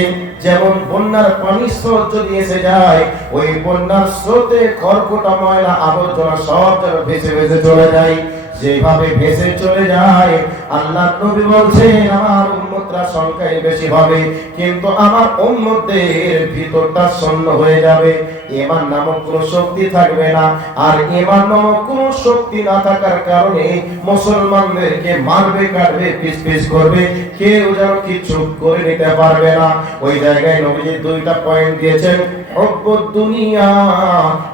যেমন বন্যার পানির স্রোত যদি এসে যায়, ওই বন্যার স্রোতে খড়কুটা ময়লা আবর্জনা সব যেন ভেসে ভেসে চলে যায়। যেভাবে ভেসে চলে যায়, আল্লাহ নবী বলছেন আমার উম্মতরা সংখ্যায় বেশি হবে, কিন্তু আমার উম্মতদের ভিতরটা শূন্য হয়ে যাবে। ঈমান নামক কোনো শক্তি থাকবে না। আর ঈমান নামক কোনো শক্তি না থাকার কারণে মুসলমানদেরকে মারবে, কাটবে, পিস পিস করবে, কেউ যেন কিছু করে নিতে পারবে না। ওই জায়গায় নবীজি 2টা পয়েন্ট দিয়েছেন, হুব্বুদ দুনিয়া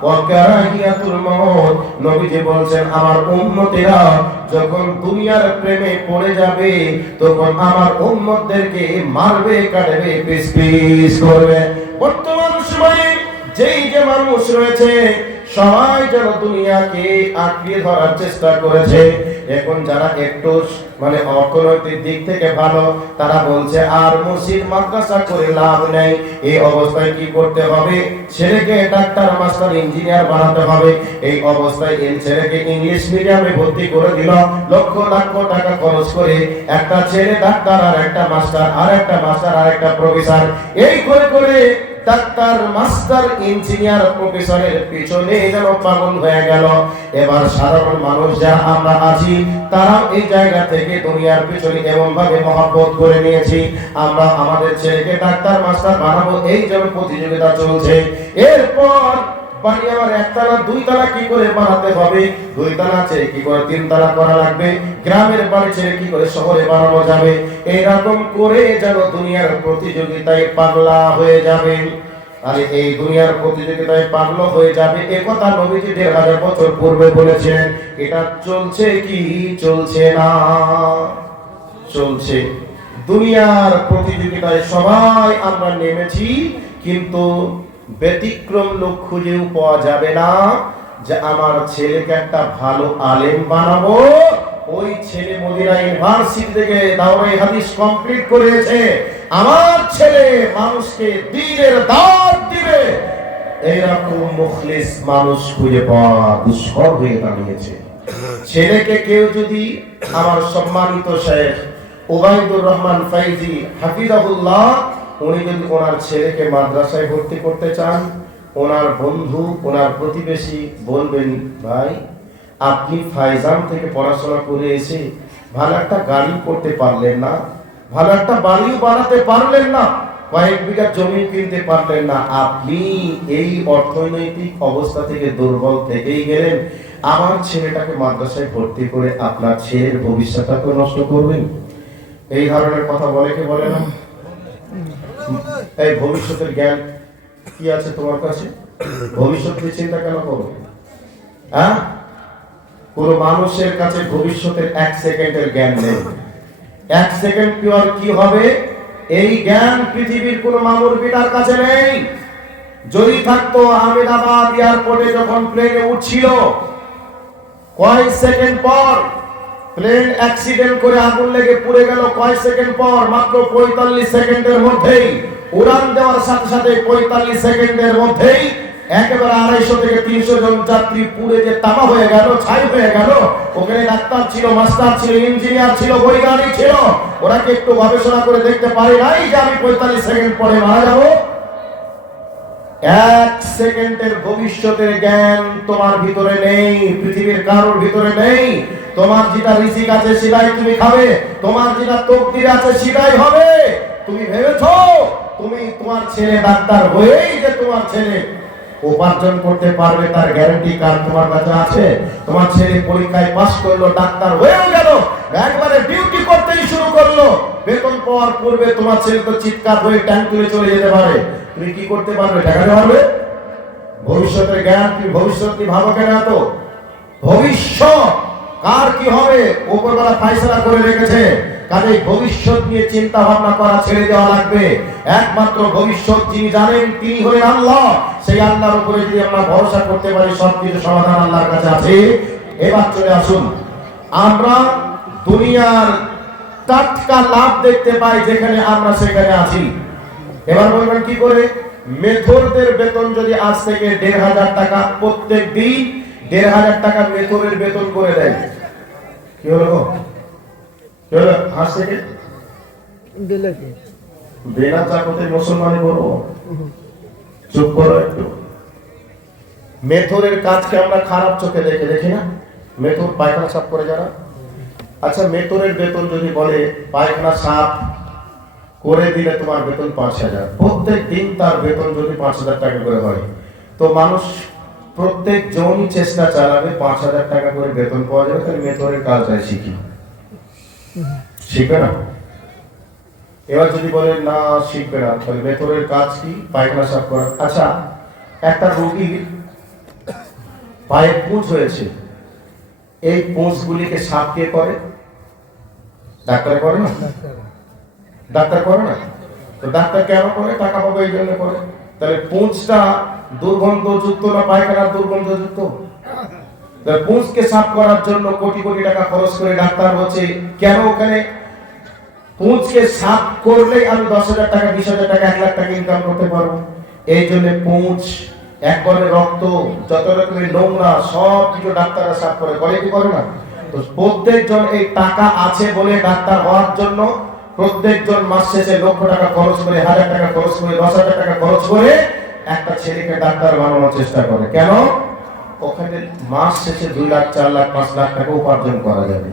ওয়া কারাহিয়াতুল মউত। নবীজি বলছেন আমার উম্মতেরা যখন দুনিয়ার প্রেমে পড়ে যাবে, তখন আমার উম্মতদেরকে মারবে, কাটবে, পিস পিস করবে। বর্তমান সময়ে যেই যে মানুষ রয়েছে, সবাই যেন দুনিয়াকে আঁকড়িয়ে ধরার চেষ্টা করেছে। এখন যারা একটু মানে অর্থনৈতিক দিক থেকে ভালো, তারা বলছে আর মসজিদ মাদ্রাসা করে লাভ নেই। এই অবস্থায় কি করতে হবে? ছেলেকে ডাক্তার, মাস্টার, ইঞ্জিনিয়ার বানাতে হবে। এই অবস্থায় এই ছেলেকে ইংলিশ মিডিয়ামে ভর্তি করে দিল, লক্ষ লক্ষ টাকা খরচ করে। একটা ছেলে ডাক্তার, আর একটা মাস্টার, আর একটা মাস্টার, আর একটা প্রফেসর, এই করে করে ডাক্তার, মাস্টার, ইঞ্জিনিয়ার, প্রফেসরের পিছনে যেন পাগল হয়ে গেল। এবার সাধারণ মানুষ যা আমরা আছি, তারা এই জায়গা থেকে দুনিয়ার পিছনে এমন ভাবে মহব্বত করে নিয়েছি, আমরা আমাদের ছেলেকে ডাক্তার, মাস্টার বানাবো, এই যেন প্রতিযোগিতা চলছে। এরপর বাড়ি আমার 1 তলা 2 তলা কি করে বানাতে হবে, 2 তলা ছেড়ে কি করে 3 তলা করা লাগবে, গ্রামের বাড়ি ছেড়ে কি করে শহরে বানানো যাবে, এরকম করে যেন দুনিয়ার প্রতিযোগিতায় পাগলা হয়ে যাবে। আর এই দুনিয়ার প্রতিযোগিতায় পাগলা হয়ে যাবে, এ কথা নবীজি 1500 বছর পূর্বে বলেছেন। এটা চলছে কি চলছে না? চলছে। দুনিয়ার প্রতিযোগিতায় সবাই আমরা নেমেছি, কিন্তু ব্যতিক্রম লোক খুঁজেও পাওয়া যাবে না যে আমার ছেলেকে একটা ভালো আলেম বানাবো। ওই ছেলে মদিনা ইউনিভার্সিটি থেকে দাওরায়ে হাদিস কমপ্লিট করেছে, আমার ছেলে মানুষকে দ্বীনের দাওয়াত দিবে, এরকম মুখলিস মানুষ খুঁজে পাওয়া দুষ্কর হয়ে দাঁড়িয়েছে। ছেলেকে কেউ যদি, আমার সম্মানিত শেখ উবাইদুর রহমান ফাইজি হাফিজাহুল্লাহ, উনি যদি ওনার ছেলেকে মাদ্রাসায় ভর্তি করতে চান, ওনার বন্ধু, ওনার প্রতিবেশী বলবেন, ভাই আপনি ফাইজান থেকে পড়াশোনা করে এসে ভালো একটা গাড়ি করতে পারলেন না, ভালো একটা বাড়িও বানাতে পারলেন না, কয়েক বিঘা জমি কিনতে পারলেন না, আপনি এই অর্থনৈতিক অবস্থা থেকে দুর্বল থেকেই গেলেন, আমার ছেলেটাকে মাদ্রাসায় ভর্তি করে আপনার ছেলের ভবিষ্যৎটাকে নষ্ট করবেন? এই ধরনের কথা বলে কি বলে না? এই ভবিষ্যতের জ্ঞান কি আছে তোমার কাছে? ভবিষ্যৎ নিয়ে চিন্তা কেন করো? হ্যাঁ, কোন মানুষের কাছে ভবিষ্যতের 1 সেকেন্ডের জ্ঞান নেই। 1 সেকেন্ড পিওর কি হবে, এই জ্ঞান পৃথিবীর কোন মামুর বিটার কাছে নেই। যদি থাকতো, আহমেদাবাদ এয়ারপোর্টে যখন প্লেনে উঠছিল, কয়েক সেকেন্ড পর প্লেন অ্যাক্সিডেন্ট করে আগুন লেগে পুড়ে গেল, কয়েক সেকেন্ড পর, মাত্র 45 সেকেন্ডের মধ্যেই উড়ান দেওয়ার সাথে সাথে 45 সেকেন্ডের মধ্যেই একেবারে 250 থেকে 300 জন যাত্রী পুড়ে যে তামা হয়ে গেল, ছাই হয়ে গেল। ওখানে ডাক্তার ছিল, মাস্টার ছিল, ইঞ্জিনিয়ার ছিল, বৈজ্ঞানিক ছিল, ওরা কি একটু গবেষণা করে দেখতে পারে নাই যে আমি 45 সেকেন্ড পরে মারা যাবো? এক সেকেন্ডের ভবিষ্যতের জ্ঞান তোমার ভিতরে নেই, পৃথিবীর কারোর ভিতরে নেই। তোমার যেটা রিজিক আছে সেটাই তুমি খাবে, তোমার যেটা তকদিরে আছে সেটাই হবে। তুমি ভেবেছো তুমি তোমার ছেলে ডাক্তার হয়েই যে তোমার ছেলে উপার্জন করতে পারবে তার গ্যারান্টি কার্ড তোমার কাছে আছে? তোমার ছেলে পরীক্ষায় পাস করলো, ডাক্তার হয়েও গেল, একবারে ডিউটি করতেই শুরু করলো, বেতন পাওয়ার পূর্বে তোমার ছেলে তো চিৎকার হয়ে ট্যাঙ্ক তুলে চলে যেতে পারে। তুমি কি করতে পারবে? ঠেকাতে পারবে? ভবিষ্যতের জ্ঞান কি ভবিষ্যৎ কি ভাবো কেন? তো ভবিষ্যৎ কার কি হবে উপরওয়ালা ফয়সালা করে রেখেছে, কাজেই ভবিষ্যৎ নিয়ে চিন্তা ভাবনা করা ছেড়ে দেওয়া লাগবে। একমাত্র ভবিষ্যৎ যিনি জানেন তিনি হলেন আল্লাহ। সেই আল্লাহর উপরে যদি আমরা ভরসা করতে পারি সবকিছু সমাধান আল্লাহর কাছে আছে। এবার চলে আসুন, আমরা দুনিয়ার টাটকা লাভ দেখতে পাই যেখানে আমরা সেখানে আছি। এবার বলবেন কি করে? মেথরদের বেতন যদি আজ থেকে ১৫০০ টাকা প্রত্যেক দিন ১৫০০ টাকা মেথরের বেতন করে দেয়, কি হলো? কি হলো? আজ থেকে বেলা চাকতে মুসলমানি করবো? চুপ করো একটু। মেথরের কাজকে আমরা খারাপ চোখে দেখি না? মেথর পায়খানা সাফ করে যারা, আচ্ছা মেথরের বেতন যদি বলে পায়খানা সাফ করে দিলে তোমার বেতন ৫০০০, প্রত্যেক দিন তার বেতন যদি ৫০০০ টাকা করে হয়, তো মানুষ প্রত্যেক জনই চেষ্টা চালাবে ৫০০০ টাকা করে বেতন পাওয়া যাবে। তাহলে মেথরের কাজটাই শিখবে না? এবার যদি বলে না শিখবে না, তাহলে মেথরের কাজ কি? পায়খানা সাফ করা। আচ্ছা একটা রোগীর পায়ে পুঁজ হয়েছে, এই পুঁজগুলিকে সাফ কে করে? ডাক্তার করে না? ডাক্তার করে না? তো ডাক্তার কেন করে? টাকা পাবে এই জন্য করে। তাহলে পুঁজটা দুর্গন্ধযুক্ত না পায়খানা দুর্গন্ধযুক্ত? পুঁজকে সাফ করার জন্য কোটি কোটি টাকা খরচ করে ডাক্তার হচ্ছে কেন? ওখানে পুঁজকে সাফ করলেই আমি ১০,০০০ টাকা ২০,০০০ টাকা ১,০০,০০০ টাকা ইনকাম করতে পারবো। এই জন্য পুঁজ একবারে রক্ত যত রকমের নোংরা সব কিছু ডাক্তাররা সাফ করে কি করে না? তো প্রত্যেকজন এই টাকা আছে বলে ডাক্তার হওয়ার জন্য প্রত্যেকজন মাস শেষে লক্ষ টাকা খরচ করে, ১,০০০ টাকা খরচ করে, ১০,০০০ টাকা খরচ করে একটা ছেলেকে ডাক্তার বানানোর চেষ্টা করে। কেন? ওখানে মাস শেষে ২ লাখ ৪ লাখ ৫ লাখ টাকা উপার্জন করা যাবে।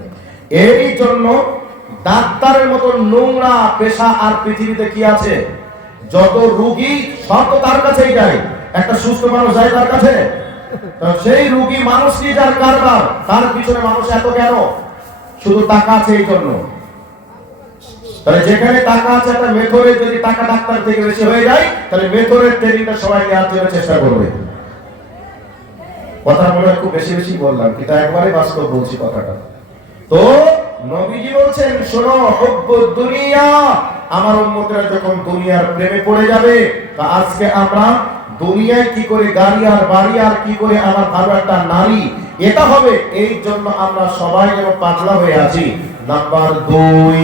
এই জন্য ডাক্তারের মতো নোংরা পেশা আর পৃথিবীতে কি আছে? যত রোগী সব তো তার কাছেই যায়। একটা সুস্থ মানুষ যায় তার কাছে? সেই রোগী মানুষই যার কারবার, তার পিছনে মানুষ এত কেন? শুধু টাকা আছে এই জন্য। তাহলে যেখানে টাকা আছে, একটা মেথরের যদি টাকা ডাক্তার থেকে বেশি হয়ে যায়, তাহলে মেথরের ট্রেনিংটা সবাই নেওয়ার জন্য চেষ্টা করবে। কথা মনে হয় খুব বেশি বেশি বললাম, কিন্তু একবারে বাস্তব বলছি কথাটা। তো নবীজি বলছেন শোনো, হুব্বুদ দুনিয়া, আমার উম্মতেরা যখন দুনিয়ার প্রেমে পড়ে যাবে, তা আজকে আমরা দুনিয়ায় কি করে গাড়ি আর বাড়ি আর কি করে আমার ভালো একটা নারী, এটা হবে। এই জন্য আমরা সবাই যেন পাগলা হয়ে আছি। নাম্বার 2,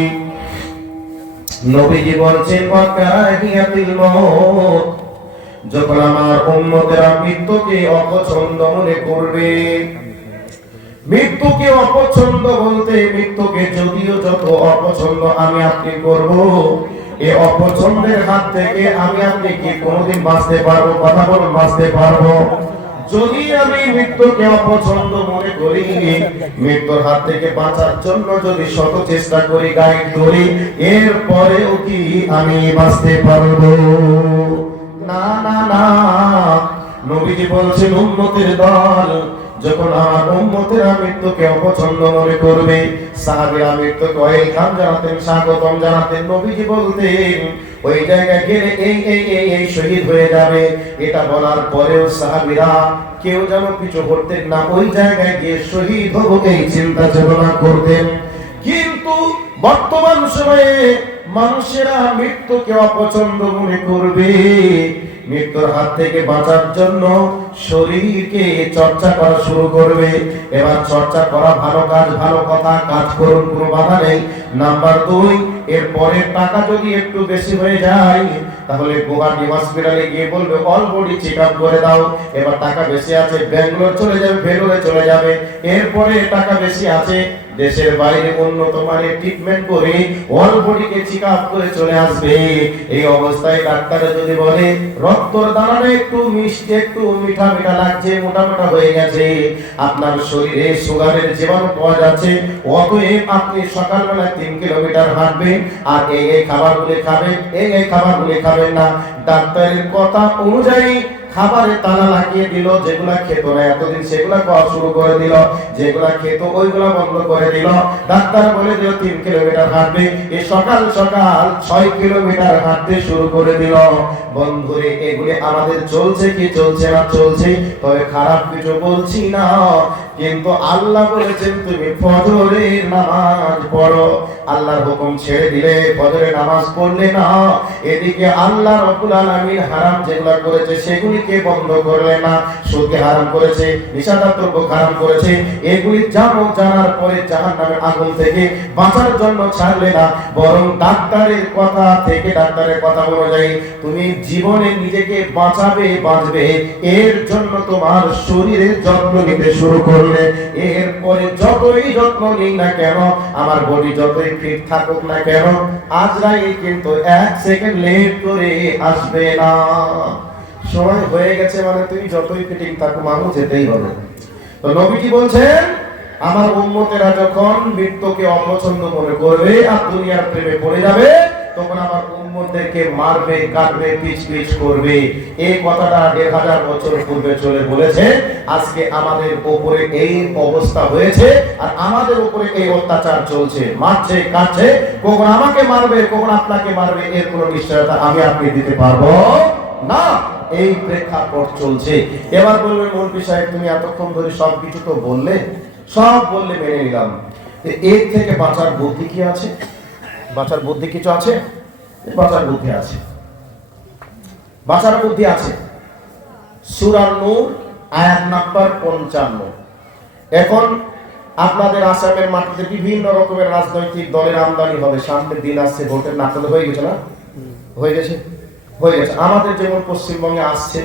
নবীজি বলছেন ওয়াকারাহিয়াতিল মউত, যখন আমার উম্মতেরা মৃত্যুকে অপছন্দ মনে করবে। মৃত্যুকে অপছন্দ বলতে মৃত্যুকে যদিও যত অপছন্দ আমি আপনি করব, এই অপছন্দের হাত থেকে আমি আপনি কি কোনোদিন বাঁচতে পারবো? কথা বলুন, বাঁচতে পারবো? যদি আমি মৃত্যুকে অপছন্দ মনে করি, মৃত্যুর হাত থেকে বাঁচার জন্য যদি শত চেষ্টা করি, গাইড করি, এরপরেও কি আমি বাঁচতে পারবো? না না না। নবীজি বলছেন উম্মতের দল যখন আমার উম্মতেরা মৃত্যুকে অপছন্দ মনে করবে, সাহাবীরা মৃত্যুকে ওয়েলকাম জানাতেন, স্বাগতম জানাতেন। নবীজি বলতেন ওই জায়গায় গেলে এই শহীদ হয়ে যাবে। এটা বলার পরেও সাহাবীরা কেউ যেন পিছু হটতেন না, ওই জায়গায় গিয়ে শহীদ হব এই চিন্তা চেতনা করতেন। কিন্তু বর্তমান সময়ে মানুষেরা মৃত্যুকে অপছন্দ মনে করবে, মৃত্যুর হাত থেকে বাঁচার জন্য শরীরকে চর্চা করা শুরু করবে। এবার চর্চা করা ভালো কাজ, ভালো কথা, কাজ করুন, কোনো বাধা নেই। নাম্বার 2, এরপরে টাকা যদি একটু বেশি হয়ে যায়, তাহলে গুয়াহাটি হসপিটালে গিয়ে বলবে অল বডি চেক আপ করে দাও। এবার টাকা বেশি আছে, ব্যাঙ্গালোর চলে যাবে, ভেলোরে চলে যাবে। এরপরে টাকা বেশি আছে, দেশের বাইরে উন্নত মানের ট্রিটমেন্ট করে অল বডিকে চেক আপ করে চলে আসবে। এই অবস্থায় ডাক্তার যদি বলে রক্তর দানাটা একটু মিষ্টি, একটু মিঠা মিঠা লাগছে, মোটা মোটা হয়ে গেছে, আপনার শরীরে সুগারের জীবাণু পাওয়া যাচ্ছে, অতএব আপনি সকালবেলা 3 কিলোমিটার হাঁটবেন আর এই খাবারগুলি খাবেন, এই খাবারগুলি খাবেন না। ডাক্তারের কথা অনুযায়ী খাবারে তালা লাগিয়ে দিল, যেগুলা খেত না এতদিন সেগুলা খাওয়া শুরু করে দিল, যেগুলা খেত ওইগুলা বন্ধ করে দিল। ডাক্তার বলে দিল 3 কিলোমিটার হাঁটবে, এই সকাল সকাল 6 কিলোমিটার হাঁটতে শুরু করে দিল। বন্ধুরে, এগুলি আমাদের চলছে কি চলছে না? চলছে। তবে খারাপ কিছু বলছি না, কিন্তু আল্লাহ বলেছেন তুমি ফজরের নামাজ পড়ো। আল্লাহর হুকুম ছেড়ে দিলে ফজরের নামাজ পড়লে না, এদিকে আল্লাহ রাব্বুল আলামিন হারাম যেগুলো করেছে সেগুলিকে বন্ধ করলে না। সুদকে হারাম করেছে, নিশাদার দ্রব্য হারাম করেছে, এগুলি জানার পরে জাহান্নামের আগুন থেকে বাঁচার জন্য ছাড়লে না, বরং ডাক্তারের কথা থেকে, ডাক্তারের কথা অনুযায়ী তুমি জীবনে নিজেকে বাঁচবে, এর জন্য তোমার শরীরের যত্ন নিতে শুরু করলে। এরপরে যতই যত্ন নিই না কেন, আমার বডি যতই ফিট থাকুক না কেন, আজরাইল কিন্তু 1 সেকেন্ড লেট করে আসবে না। সময় হয়ে গেছে মানে তুমি যতই ফিটিং থাকো, মানুষ যেতেই হবে। তো নবীজি বলছেন, আমার উম্মতেরা যখন মৃত্যুকে অপছন্দ মনে করবে আর দুনিয়ার প্রেমে পড়ে যাবে, তখন আমার উম্মতদেরকে মারবে, কাটবে, পিচ করবে। এই কথাটা 1000 বছর পূর্বে চলে বলেছে। আজকে আমাদের উপরে এই অবস্থা হয়েছে আর আমাদের উপরে এই অত্যাচার চলছে, মারছে, কাটছে। কখন আমাকে মারবে, কখন আপনাকে মারবে, এর কোনো নিশ্চয়তা আমি আপনি দিতে পারবো না। এই প্রেক্ষাপট চলছে। এবার বলবেন, মৌলভী সাহেব তুমি এতক্ষণ ধরে সব কিছু তো বললে, সব বললে মেনে নিলাম, এর থেকে বাঁচার বুদ্ধি কি আছে? বাঁচার বুদ্ধি কিছু আছে? বাঁচার বুদ্ধি আছে, বাঁচার বুদ্ধি আছে। সূরা নূর আয়াত নাম্বার 55। এখন আপনাদের আসামের মাটিতে বিভিন্ন রকমের রাজনৈতিক দলের আমদানি হবে, সামনের দিন আসছে, ভোটের নাটক হয়ে গেছে না? হয়ে গেছে। আমাদের যেমন পশ্চিমবঙ্গে আসছে,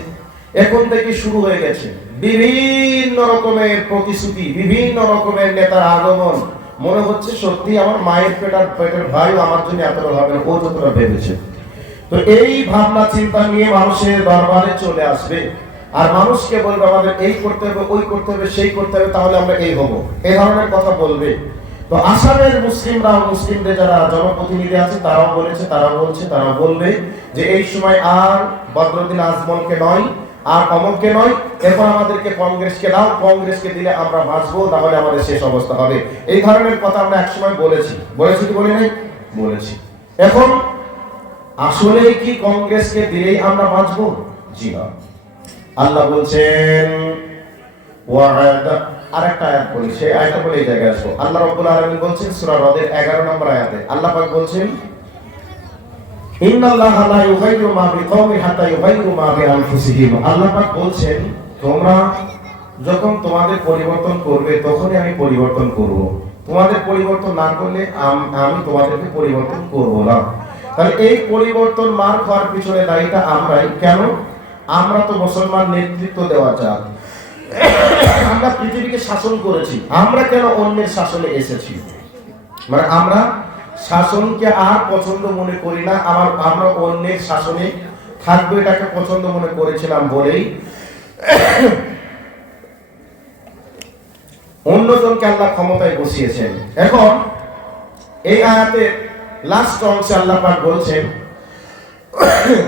এখন থেকে শুরু হয়ে গেছে বিভিন্ন রকমের প্রতিশ্রুতি, বিভিন্ন রকমের নেতার আগমন। মনে হচ্ছে সত্যি আমার মায়ের পেটের ভাই আমার জন্য এতটা ভাবে ও যতটা ভেবেছে। তো এই ভাবনা চিন্তা নিয়ে মানুষের দরবারে চলে আসবে আর মানুষকে বলবে আমাদের এই করতে হবে, ওই করতে হবে, সেই করতে হবে, তাহলে আমরা এই হবো, এই ধরনের কথা বলবে। তো আসামের মুসলিমরা, মুসলিমদের যারা জনপ্রতিনিধি আছে তারাও বলেছে, তারাও বলবে যে এই সময় আর বদরুদ্দিন আজমলকে নয়, আর অমরকে নয়, এখন আমাদেরকে কংগ্রেসকে দাও, কংগ্রেসকে দিলে আমরা বাঁচবো, তাহলে আমাদের শেষ অবস্থা হবে। এই ধরনের কথা আমরা একসময় বলেছি কি বলি নাই? বলেছি। এখন আসলে কি কংগ্রেসকে দিলেই আমরা বাঁচবো? জি না। আল্লাহ বলছেন, আরেকটা আয়াত বলি, সেই আয়াতটা বলে এই জায়গায় আসবো। আল্লাহ রাব্বুল আলামিন বলছেন সূরা রদের 11 নম্বর আয়াতে, আল্লাহ পাক বলছেন, ইন্নাল্লাহা লা ইউগাইয়িরু মা বিকওমিন হাত্তা ইউগাইয়িরু মা বিআনফুসিহিম। আল্লাহ পাক বলছেন, তোমরা যখন তোমাদের পরিবর্তন করবে তখনই আমি পরিবর্তন করব, তোমাদের পরিবর্তন না করলে আমি তোমাদেরকে পরিবর্তন করব না। তাহলে এই পরিবর্তন মার খাওয়ার পিছনে দায়ীটা আমরাই। কেন? আমরা তো মুসলমান, নেতৃত্ব দেওয়া চাই, আমরা পৃথিবীকে শাসন করেছি, আমরা কেন অন্যের শাসনে এসেছি? মানে আমরা শাসনকে আর পছন্দ মনে করি না, আমরা অন্যের শাসনে থাকবো এটাকে পছন্দ মনে করেছিলাম বলেই অন্যজনকে আল্লাহ ক্ষমতায় বসিয়েছেন। এখন এই আয়াতে লাস্ট অংশে আল্লাহ পাক বলছেন,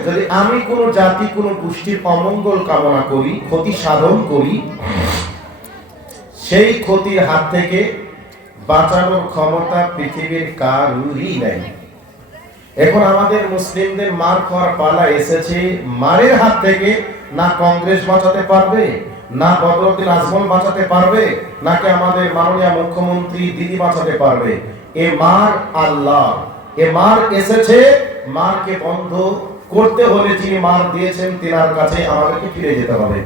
যদি আমি কোনো জাতি, কোনো গোষ্ঠীর অমঙ্গল কামনা করি, ক্ষতি সাধন করি, সেই ক্ষতির হাত থেকে বাঁচানোর ক্ষমতা পৃথিবীর কারুরই নাই। এখন আমাদের মুসলিমদের মার খাওয়ার পালা এসেছে, মারের হাত থেকে না কংগ্রেস বাঁচাতে পারবে, না বদরুদ্দিন আজমল বাঁচাতে পারবে, নাকি আমাদের মাননীয় মুখ্যমন্ত্রী দিদি বাঁচাতে পারবে। এ মার আল্লাহ, এ মার এসেছে, মারকে বন্ধ করতে হলে যিনি মার দিয়েছেন তিনার কাছে আমাদেরকে ফিরে যেতে হবে।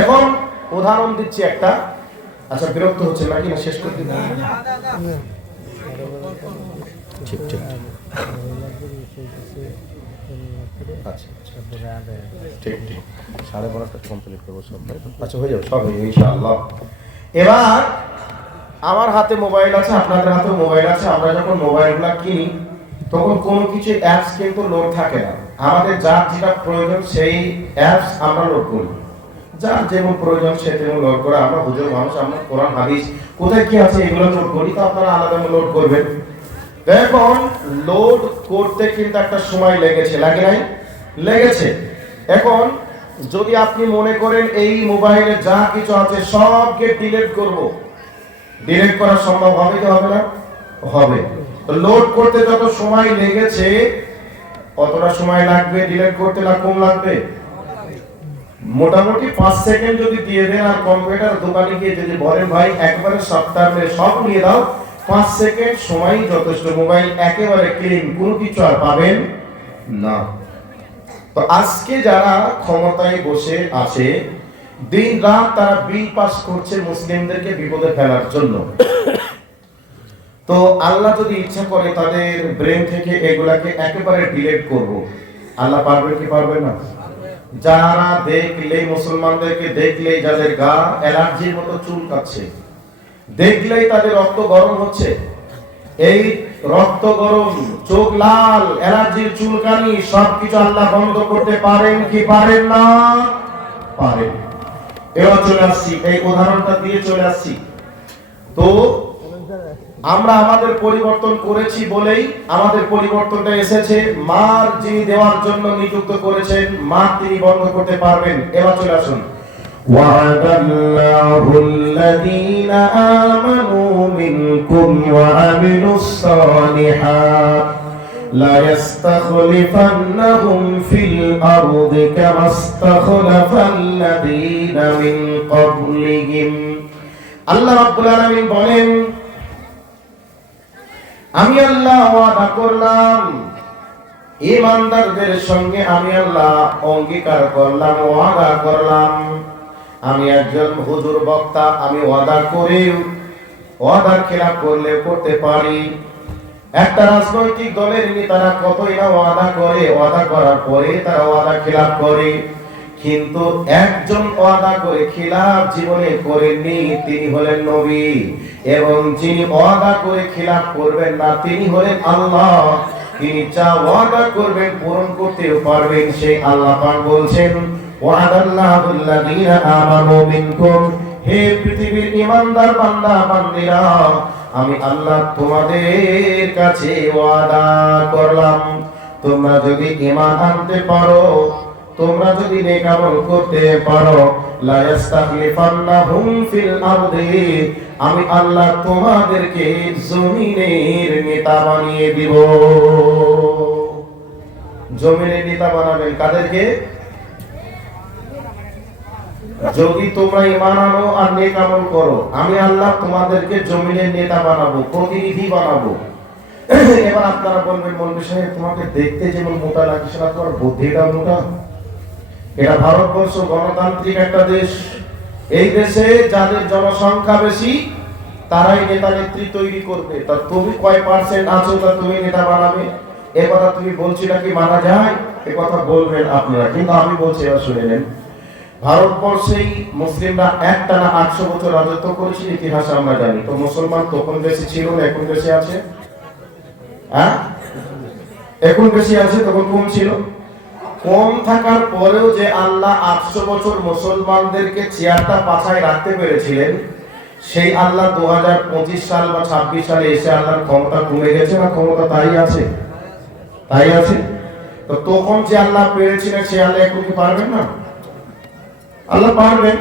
এখন উদাহরণ দিচ্ছি একটা, আচ্ছা বিরক্ত হচ্ছে নাকি না? শেষ করতে ঠিক ঠিক আচ্ছা ঠিক ঠিক 12:30 কমপ্লিট করবো সব। আচ্ছা হয়ে যাবে, সব হয়ে যাবে ইনশাআল্লাহ। এবার আমার হাতে মোবাইল আছে, আপনাদের হাতেও মোবাইল আছে। আমরা যখন মোবাইলগুলো কিনি তখন কোনো কিছু অ্যাপস কিন্তু লোড থাকে না। আমাদের যার যেটা প্রয়োজন সেই অ্যাপস আমরা লোড করি, যার যেমন প্রয়োজন সে তেমন লোড করে। আমরা হুজুর মানুষ, আমরা কোরআন হাদিস কোথায় কি আছে এগুলো লোড করি, তো আপনারা আলাদা লোড করবেন। এখন লোড করতে কিন্তু একটা সময় লেগেছে, লাগে নাই? লেগেছে। এখন যদি আপনি মনে করেন এই মোবাইলে যা কিছু আছে সবকে ডিলিট করব, ডিলিট করা সম্ভব হবে কি হবে না? হবে। তো লোড করতে যত সময় লেগেছে কতটা সময় লাগবে ডিলিট করতে, না কম লাগবে? মোটামুটি 5 সেকেন্ড যদি দিয়ে দেন, আর কম্পিউটার দোকানে গিয়ে যদি বলেন ভাই একবারে সপ্তাহে সব নিয়ে দাও, 5 সেকেন্ড সময় যথেষ্ট। মোবাইল একেবারে ক্লিন, কোনো কিছু আর পাবেন না। তো আজকে যারা ক্ষমতায় বসে আছে দিন রাত তারা বিল পাস করছে মুসলিমদেরকে বিপদে ফেলার জন্য। তো আল্লাহ যদি ইচ্ছা করে তাদের ব্রেন থেকে এগুলাকে একেবারে ডিলিট করব, আল্লাহ পারবে কি পারবে না? যারা দেখলেই, মুসলমানদেরকে দেখলেই যাদের গা অ্যালার্জির মতো চুলকাচ্ছে, দেখলেই তাদের রক্ত গরম হচ্ছে, এই রক্ত গরম, চোখ লাল, অ্যালার্জির চুলকানি সবকিছু আল্লাহ বন্ধ করতে পারেন কি পারেন না? পারেন। এবার চলে আসছি, এই উদাহরণটা দিয়ে চলে আসছি। তো আমরা আমাদের পরিবর্তন করেছি বলেই আমাদের পরিবর্তনটা এসেছে। মার যিনি দেওয়ার জন্য নিযুক্ত করেছেন, মা তিনি বন্ধ করতে পারবেন। এবার চলে আসুন। وعد الله الذين آمنوا منكم وعملوا الصالحات ليستخلفنهم في الأرض كما استخلف الذين من قبلهم। আল্লাহ রাব্বুল আলামিন বলেন, আমি আল্লাহ ওয়াদা করলাম ঈমানদারদের সঙ্গে, আমি আল্লাহ অঙ্গীকার করলাম, ওয়াদা করলাম। আমি একজন হুজুর বক্তা, আমি ওয়াদা করি, ওয়াদার খেলাফ করলে করতে পারি। একটা রাজনৈতিক দলের নেতারা কতই না ওয়াদা করে, ওয়াদা করার পরে তারা ওয়াদা খেলাফ করে। কিন্তু একজন ওয়াদা করে খিলাফ জীবনে করেননি, তিনি হলেন নবী। এবং যিনি ওয়াদা করে খিলাফ করবেন না তিনি হলেন আল্লাহ। তিনি যা ওয়াদা করবেন পূরণ করতেও পারবেন, সেই আল্লাহ পাক বলছেন, ওয়াদাল্লাহুল লাযীনা আমানু মিনকুম, হে পৃথিবীর ঈমানদার বান্দা বান্দীরা, আমি আল্লাহ তোমাদের কাছে ওয়াদা করলাম, তোমরা যদি ঈমান আনতে পারো, তোমরা যদি নেক আমল করতে পারো, লা ইস্তাখলিফান্নাহুম ফিল আরদি, আমি আল্লাহ তোমাদেরকে জমিনের নেতা বানিয়ে দিব। জমিনের নেতা বানাবেন কাদেরকে? যদি তোমরা ঈমান আনো আর নেক আমল করো, আমি আল্লাহ তোমাদেরকে জমিনের নেতা বানাবো, প্রতিনিধি বানাবো। এবার আপনারা বলবেন, মৌলভী সাহেব তোমাকে দেখতে যেমন মোটা লাগছে না, তোমার বুদ্ধিটা মোটা। এটা ভারতবর্ষ গণতান্ত্রিক একটা দেশ। এই দেশে যাদের জনসংখ্যা বেশি তারাই নেতা নেত্রী তৈরি করবে। তা তুমি কয় পার্সেন্ট আছো তা তুমি নেতা বানাবে? এ কথা তুমি বলছি নাকি মানা যায়? এ কথা বলবেন আপনারা, কিন্তু আমি বলছি এবার শুনে নেন। ভারতবর্ষেই মুসলিমরা একটানা 800 বছর রাজত্ব করেছে, ইতিহাস আমরা জানি। তো মুসলমান তখন বেশি ছিল না, এখন বেশি আছে? হ্যাঁ, এখন বেশি আছে, তখন কম ছিল। কম থাকার পরেও যে আল্লাহ 800 বছর মুসলমানদেরকে চেয়ারটা পাছায় রাখতে পেরেছিলেন, সেই আল্লাহ 2025 সাল বা 26 সালে এসে আল্লাহর ক্ষমতা কমে গেছে না? ক্ষমতা তাই আছে, তাই আছে। তো তখন যে আল্লাহ পেরেছিলেন সে আল্লাহ এখন কি পারবেন না? আল্লাহ পারবেন।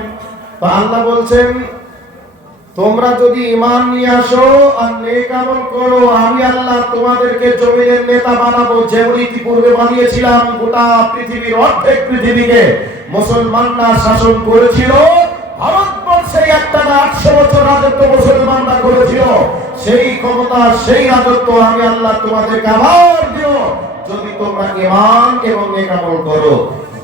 তো আল্লাহ বলছেন, তোমরা যদি ঈমান নিয়ে আসো আর নেক আমল করো, আমি আল্লাহ তোমাদেরকে জমিনের নেতা বানাবো, যেমন ইতিপূর্বে বানিয়েছিলাম। গোটা পৃথিবীর অর্ধেক পৃথিবীকে মুসলমানরা শাসন করেছিল। ভারতবর্ষে একটানা 800 বছর রাজত্ব মুসলমানরা করেছিল। সেই ক্ষমতা, সেই রাজত্ব আমি আল্লাহ তোমাদেরকে আবার দিও, যদি তোমরা ঈমান এবং নেক আমল করো।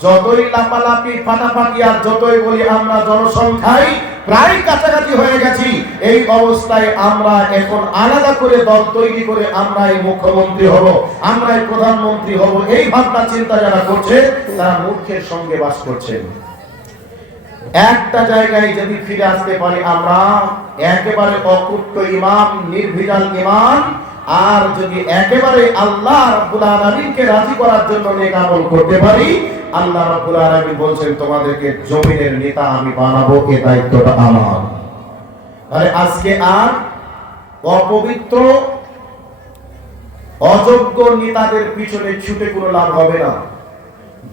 যতই লাপালাপি ফাটাফাটি আর যতই বলি আমরা জনসংখ্যায় প্রায় কাছাকাছি হয়ে গেছি, এই অবস্থায় আমরা এখন আলাদা করে দল তৈরি করে আমরা এই মুখ্যমন্ত্রী হব, আমরা এই প্রধানমন্ত্রী হব, এই ভাবনা চিন্তা যারা করছে তারা মূর্খের সঙ্গে বাস করছেন। একটা জায়গায় যদি ফিরে আসতে পারি আমরা, একেবারে অকুণ্ঠ ঈমান, নির্ভেজাল ঈমান, আর যদি একেবারে আল্লাহ রাব্বুল আলামিনকে রাজি করার জন্য নেক আমল করতে পারি, আল্লাহ রাব্বুল আলামিন বলছেন তোমাদেরকে জমিনের নেতা আমি বানাবো, এই দায়িত্বটা আমার। আরে আজকে আর অপবিত্র অযোগ্য নেতাদের পিছনে ছুটে কোনো লাভ হবে না।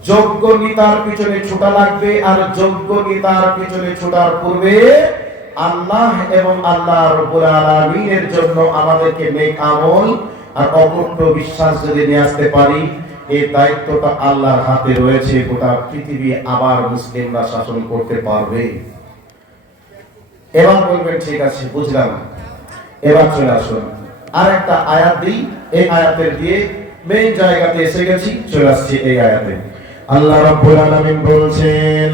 যোগ্য নেতার পিছনে ছোটা লাগবে, আর যোগ্য নেতার পিছনে ছোটার পূর্বে আল্লাহ এবং আল্লাহ রাব্বুল আলামিনের জন্য আমাদেরকে নেক আমল আর অকুণ্ঠ বিশ্বাস যদি নিয়ে আসতে পারি, এই দায়িত্বটা আল্লাহর হাতে রয়েছে। গোটা পৃথিবী আবার মুসলিমরা শাসন করতে পারবে। এবার বলবেন ঠিক আছে বুঝলাম, এবার চলে আসুন আর একটা আয়াত দিই। এই আয়াতের দিয়ে মেইন জায়গাতে এসে গেছি, চলে আসছি এই আয়াতে। আল্লাহ রাব্বুল আলামিন বলছেন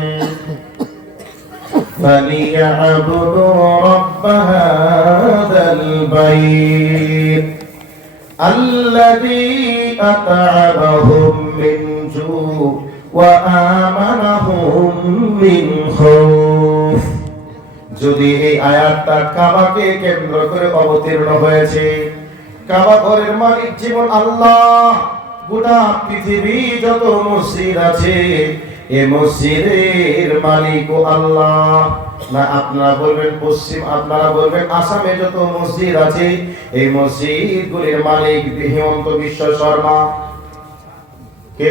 فَلْيَعْبُدُوا رَبَّ هَذَا الْبَيْتِ الَّذِي أَطْعَمَهُم مِّن جُوعٍ وَآمَنَهُم مِّن خَوْفٍ। যদি এই আয়াতটা কাবাকে কেন্দ্র করে অবতীর্ণ হয়েছে, কাবা ঘরের মালিক যেমন আল্লাহ, গোটা পৃথিবী যত মসজিদ আছে এই মসজিদের মালিকও আল্লাহ। না আপনারা বলবেন পশ্চিম, আপনারা বলবেন আসামে যত মসজিদ আছে এই মসজিদগুলির মালিক হিমন্ত বিশ্ব শর্মা। কে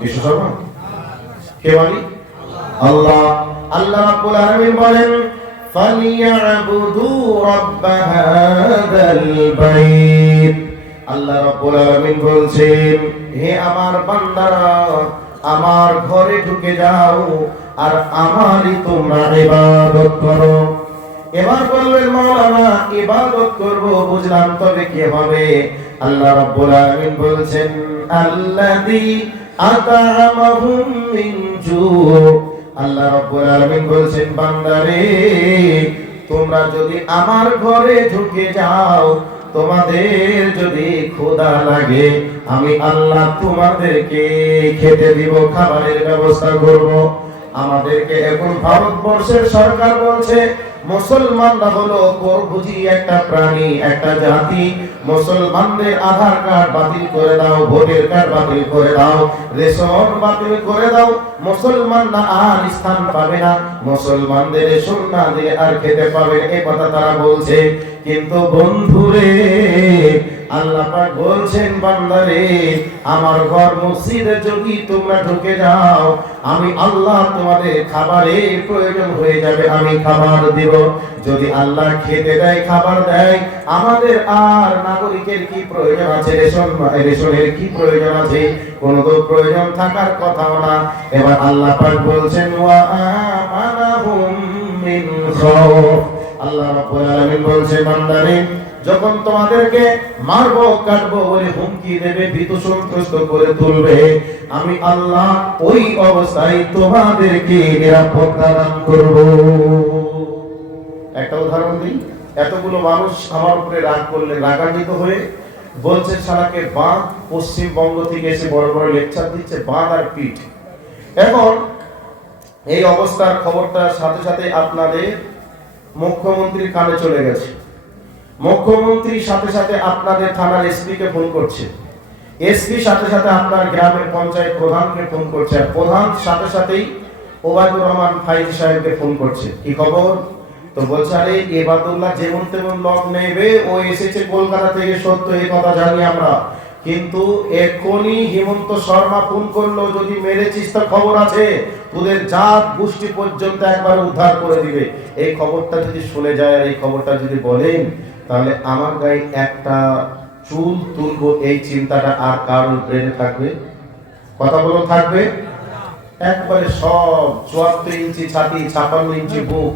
বিশ্ব শর্মা? কে মালিক? আল্লাহ। আল্লাহ রাব্বুল আলামিন বলেন فَلْيَعْبُدُوا رَبَّ هَذَا الْبَيْتِ। আল্লাহ রাব্বুল আলামিন বলছেন হে আমার বান্দারা, আমার ঘরে ঢুকে যাও আর আমারই তোমরা ইবাদত করো। এবার বলবেন মাওলানা ইবাদত করব বুঝলাম, তবে কি হবে? আল্লাহ রাব্বুল আলামিন বলছেন আল্লাযী আত'আমাহুম মিন জু'। আল্লাহ রাব্বুল আলামিন বলছেন বান্দারে, তোমরা যদি আমার ঘরে ঢুকে যাও, তোমাদের যদি ক্ষুধা লাগে, আমি আল্লাহ তোমাদেরকে খেতে দিব, খাবারের ব্যবস্থা করব। আমাদেরকে এখন ভারতবর্ষের সরকার বলছে মুসলমানরা হলো গর্ভবতী একটা প্রাণী, একটা জাতি। মুসলমানদের আধার কার্ড বাতিল করে দাও, ভোটার কার্ড বাতিল করে দাও, রেশন বাতিল করে দাও, মুসলমানরা আর স্থান পাবে না, মুসলমানদের রেশন না দিয়ে আর খেতে পাবে, এই কথা তারা বলছে। কিন্তু বন্ধুরে আল্লাহ পাক বলছেন বান্দারে, আমার ঘর মসজিদে যদি তোমরা ঢুকে যাও, আমি আল্লাহ তোমাদের খাবারের প্রয়োজন হয়ে যাবে, আমি খাবার দেব। যদি আল্লাহ খেতে দেয়, খাবার দেয়, আমাদের আর নাগরিকের কি প্রয়োজন আছে? রেশনের কি প্রয়োজন আছে? কোনো তো প্রয়োজন থাকার কথাও না। এবার আল্লাহ পাক বলছেন ওয়া আমানাহুম মিন খাউফ। আল্লাহ রাব্বুল আলামিন বলছে বান্দারে, যখন তোমাদেরকে মারবো কাটবো বলে হুমকি দেবে, ভীত সন্ত্রস্ত করে তুলবে, আমি আল্লাহ ওই অবস্থায় তোমাদেরকে নিরাপত্তা দান করব। একটা উদাহরণ দিই। এতগুলো মানুষ আমার উপরে রাগ করলে রাগান্বিত হয়ে বলছে সারাকে বাঁধ, পশ্চিমবঙ্গ থেকে এসে বড় বড় লেকচার দিচ্ছে বাঁধ আর পিঠ। এখন এই অবস্থার খবরটা সাথে সাথে আপনাদের মুখ্যমন্ত্রীর কানে চলে গেছে। মুখ্যমন্ত্রী সাথে সাথে আপনাদের থানার এসপি কে ফোন করছে, এসপি সাথে সাথে আপনার গ্রামের পঞ্চায়েত প্রধানকে ফোন করছে, আর প্রধান সাথে সাথেই ওবায়দুর রহমান ফাইজি সাহেবকে ফোন করছে। কি খবর? তো বলছে আরে এবাদুল্লাহ যেমন তেমন লোক নেবে, ও এসেছে কলকাতা থেকে, সত্য এই কথা জানি আমরা, কিন্তু এখনই হিমন্ত শর্মা ফোন করলো, যদি মেরেছিস তার খবর আছে, তোদের জাত গোষ্ঠী পর্যন্ত একবার উদ্ধার করে দিবে। এই খবরটা যদি শুনে যায় আর এই খবরটা যদি বলেন, তাহলে আমার গায়ে একটা চুল তুলবো এই চিন্তাটা আর কারোর ব্রেনে থাকবে? কথা বলো থাকবে? একবারে সব 74 ইঞ্চি ছাতি, 56 ইঞ্চি বুক,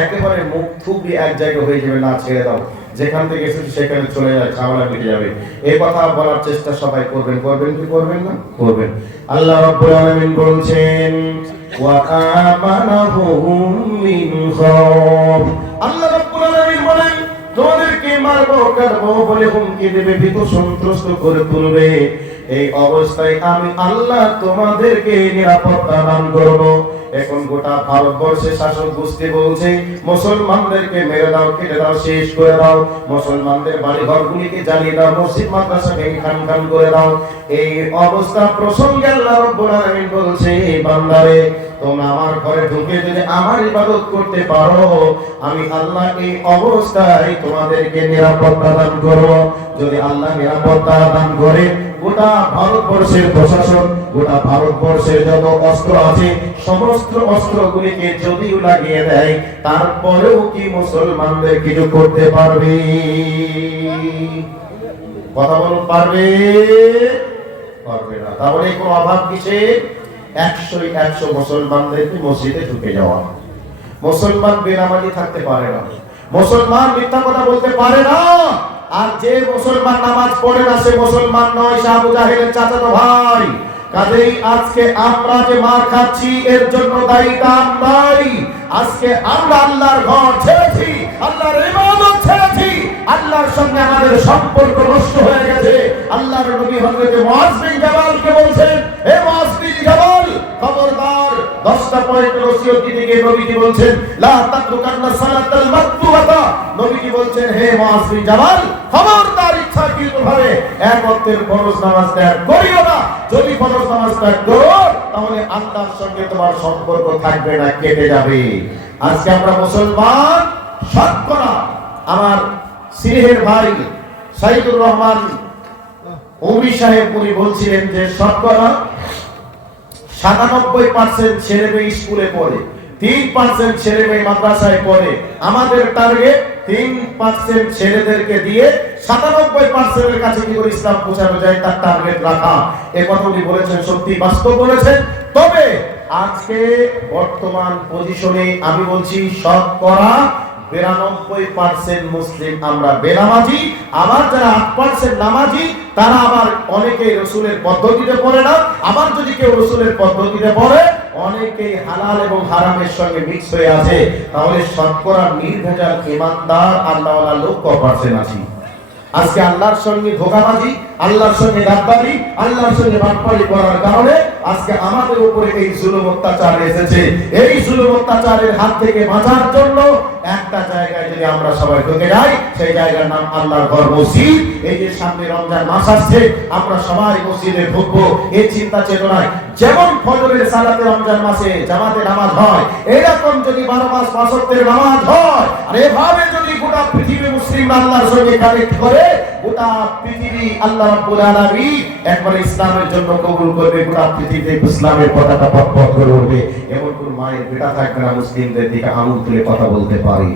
একেবারে মুখ থুবড়ি এক জায়গায় হয়ে যাবে। না ছেড়ে দাও, যেখান থেকে এসেছি সেখানে চলে যায়, ঝামেলা মিটে যাবে। এই কথা বলার চেষ্টা সবাই করবেন। করবেন কি করবেন না? করবেন। আল্লাহ রাব্বুল আলামিন বলছেন ওয়া আমানাহুম মিন খাউফ। আল্লাহ রাব্বুল আলামিন বলেন তোমাদেরকে মারবো কাটবো বলে হুমকি দেবে, ভীত সন্ত্রস্ত করে তুলবে, এই অবস্থায় আমি আল্লাহ তোমাদেরকে নিরাপত্তা দান করব। এখন গোটা ভারতবর্ষে শাসক গোষ্ঠী বলছে মুসলমানদেরকে মেরে দাও, কেটে দাও, শেষ করে দাও, মুসলমানদের বাড়ি ঘরগুলিকে জ্বালিয়ে দাও, মসজিদ মাদ্রাসা ভেঙে খান খান করে দাও। এই অবস্থা প্রসঙ্গে আল্লাহ রাব্বুল আলামিন বলছে, বান্দারে তোমরা আমার ঘরে ঢুকে যদি আমার ইবাদত করতে পারো, আমি আল্লাহ এই অবস্থায় তোমাদেরকে নিরাপত্তা দান করব। যদি আল্লাহ নিরাপত্তা দান করে গোটা ভারতবর্ষের প্রশাসন, গোটা ভারতবর্ষের যত অস্ত্র আছে সমস্ত অস্ত্রগুলিকে যদিও লাগিয়ে দেয়, তারপরেও কি মুসলমানদের কিছু করতে পারবে? কথা বলুন, পারবে? পারবে না। তাহলে কোন অভাব কিসে? 100 মুসলমানদেরকে মসজিদে ঢুকে যাওয়া। মুসলমান বেনামাজি থাকতে পারে না, মুসলমান মিথ্যা কথা বলতে পারে না। আর যে মুসলমান নামাজ পড়ে না সে মুসলমান নয়, সে আবু জাহেলের চাচাতো ভাই। কাজেই আজকে আমরা যে মার খাচ্ছি এর জন্য দায়ীটা আমরাই। আজকে আমরা আল্লাহর ঘর ছেড়েছি, আল্লাহর ইবাদত ছেড়েছি, আল্লাহর সঙ্গে আমাদের সম্পর্ক নষ্ট হয়ে গেছে। আল্লাহর নবী হযরত মুআয বিন জাবালকে বলছেন, হে মুআয বিন জাবাল, খবরদার 10টা পয়েন্ট ওসিয়ত দিতে গিয়ে নবীজি বলছেন, লা তাতরুকান্না সালাতাল মাকতুবাতা। নবীজি বলছেন, হে মুআয বিন জাবাল, খবরদার ইচ্ছাকৃতভাবে এক ওয়াক্তের ফরজ নামাজ ত্যাগ করিও না। যদি ফরজ নামাজ ত্যাগ করো তাহলে আল্লাহর সঙ্গে তোমার সম্পর্ক থাকবে না, কেটে যাবে। আজকে আমরা মুসলমান শতকরা, আমার সিলেহের ভাই সাইদুর রহমান উমি সাহেব উনি বলছিলেন যে শতকরা 97% ছেলে মেয়ে স্কুলে পড়ে, 3% ছেলে মেয়ে মাদ্রাসায় পড়ে। আমাদের টার্গেট 3% ছেলেদেরকে দিয়ে 97% এর কাছে কি করে ইসলাম পৌঁছানো যায় তার টার্গেট রাখা। এই কথা উনি বলেছেন, সত্যি বাস্তব বলেছেন। তবে আজকে বর্তমান পজিশনে আমি বলছি শতকরা 92% মুসলিম আমরা বেনামাজি। আবার যারা 8% নামাজি তারা আবার অনেকে রাসূলের পদ্ধতিতে পড়ে না। আবার যদি কেউ রাসূলের পদ্ধতিতে পড়ে, অনেকেই হালাল এবং হারামের সঙ্গে মিক্স হয়ে আছে। তাহলে শতকরা নির্ভেজাল ঈমানদার আল্লাহওয়ালা লোক কত% আছে? আজকে আল্লাহর সঙ্গে ধোঁকাবাজি, আল্লাহর সঙ্গে গাদ্দারি, আল্লাহর সঙ্গে বাটপারি করার কারণে আজকে আমাদের উপরে এই জুলুম অত্যাচার এসেছে। এই জুলুম অত্যাচারের হাত থেকে বাঁচার জন্য একটা জায়গায় যদি আমরা সবাই ঢুকে যাই, সেই জায়গার নাম আল্লাহর ঘর মসজিদ। এই যে সামনে রমজান মাস আসছে, আমরা সবাই মসজিদে ঢুকবো এই চিন্তা চেতনায়। যেমন ফজরের সালাতে রমজান মাসে জামাতে নামাজ হয়, এরকম যদি 12 মাস 5 ওয়াক্তের নামাজ হয়, আর এভাবে যদি গোটা পৃথিবী মুসলিম আল্লাহর সঙ্গে কানেক্ট করে, গোটা পৃথিবী আল্লাহ রাব্বুল আলামিন একবার ইসলামের জন্য কবুল করবে। গোটা পৃথিবীতে ইসলামের পতাকা পথ করে উঠবে। এমন কোন মায়ের বেটা থাকবে না মুসলিমদের দিকে আঙুল তুলে কথা বলতে পারে।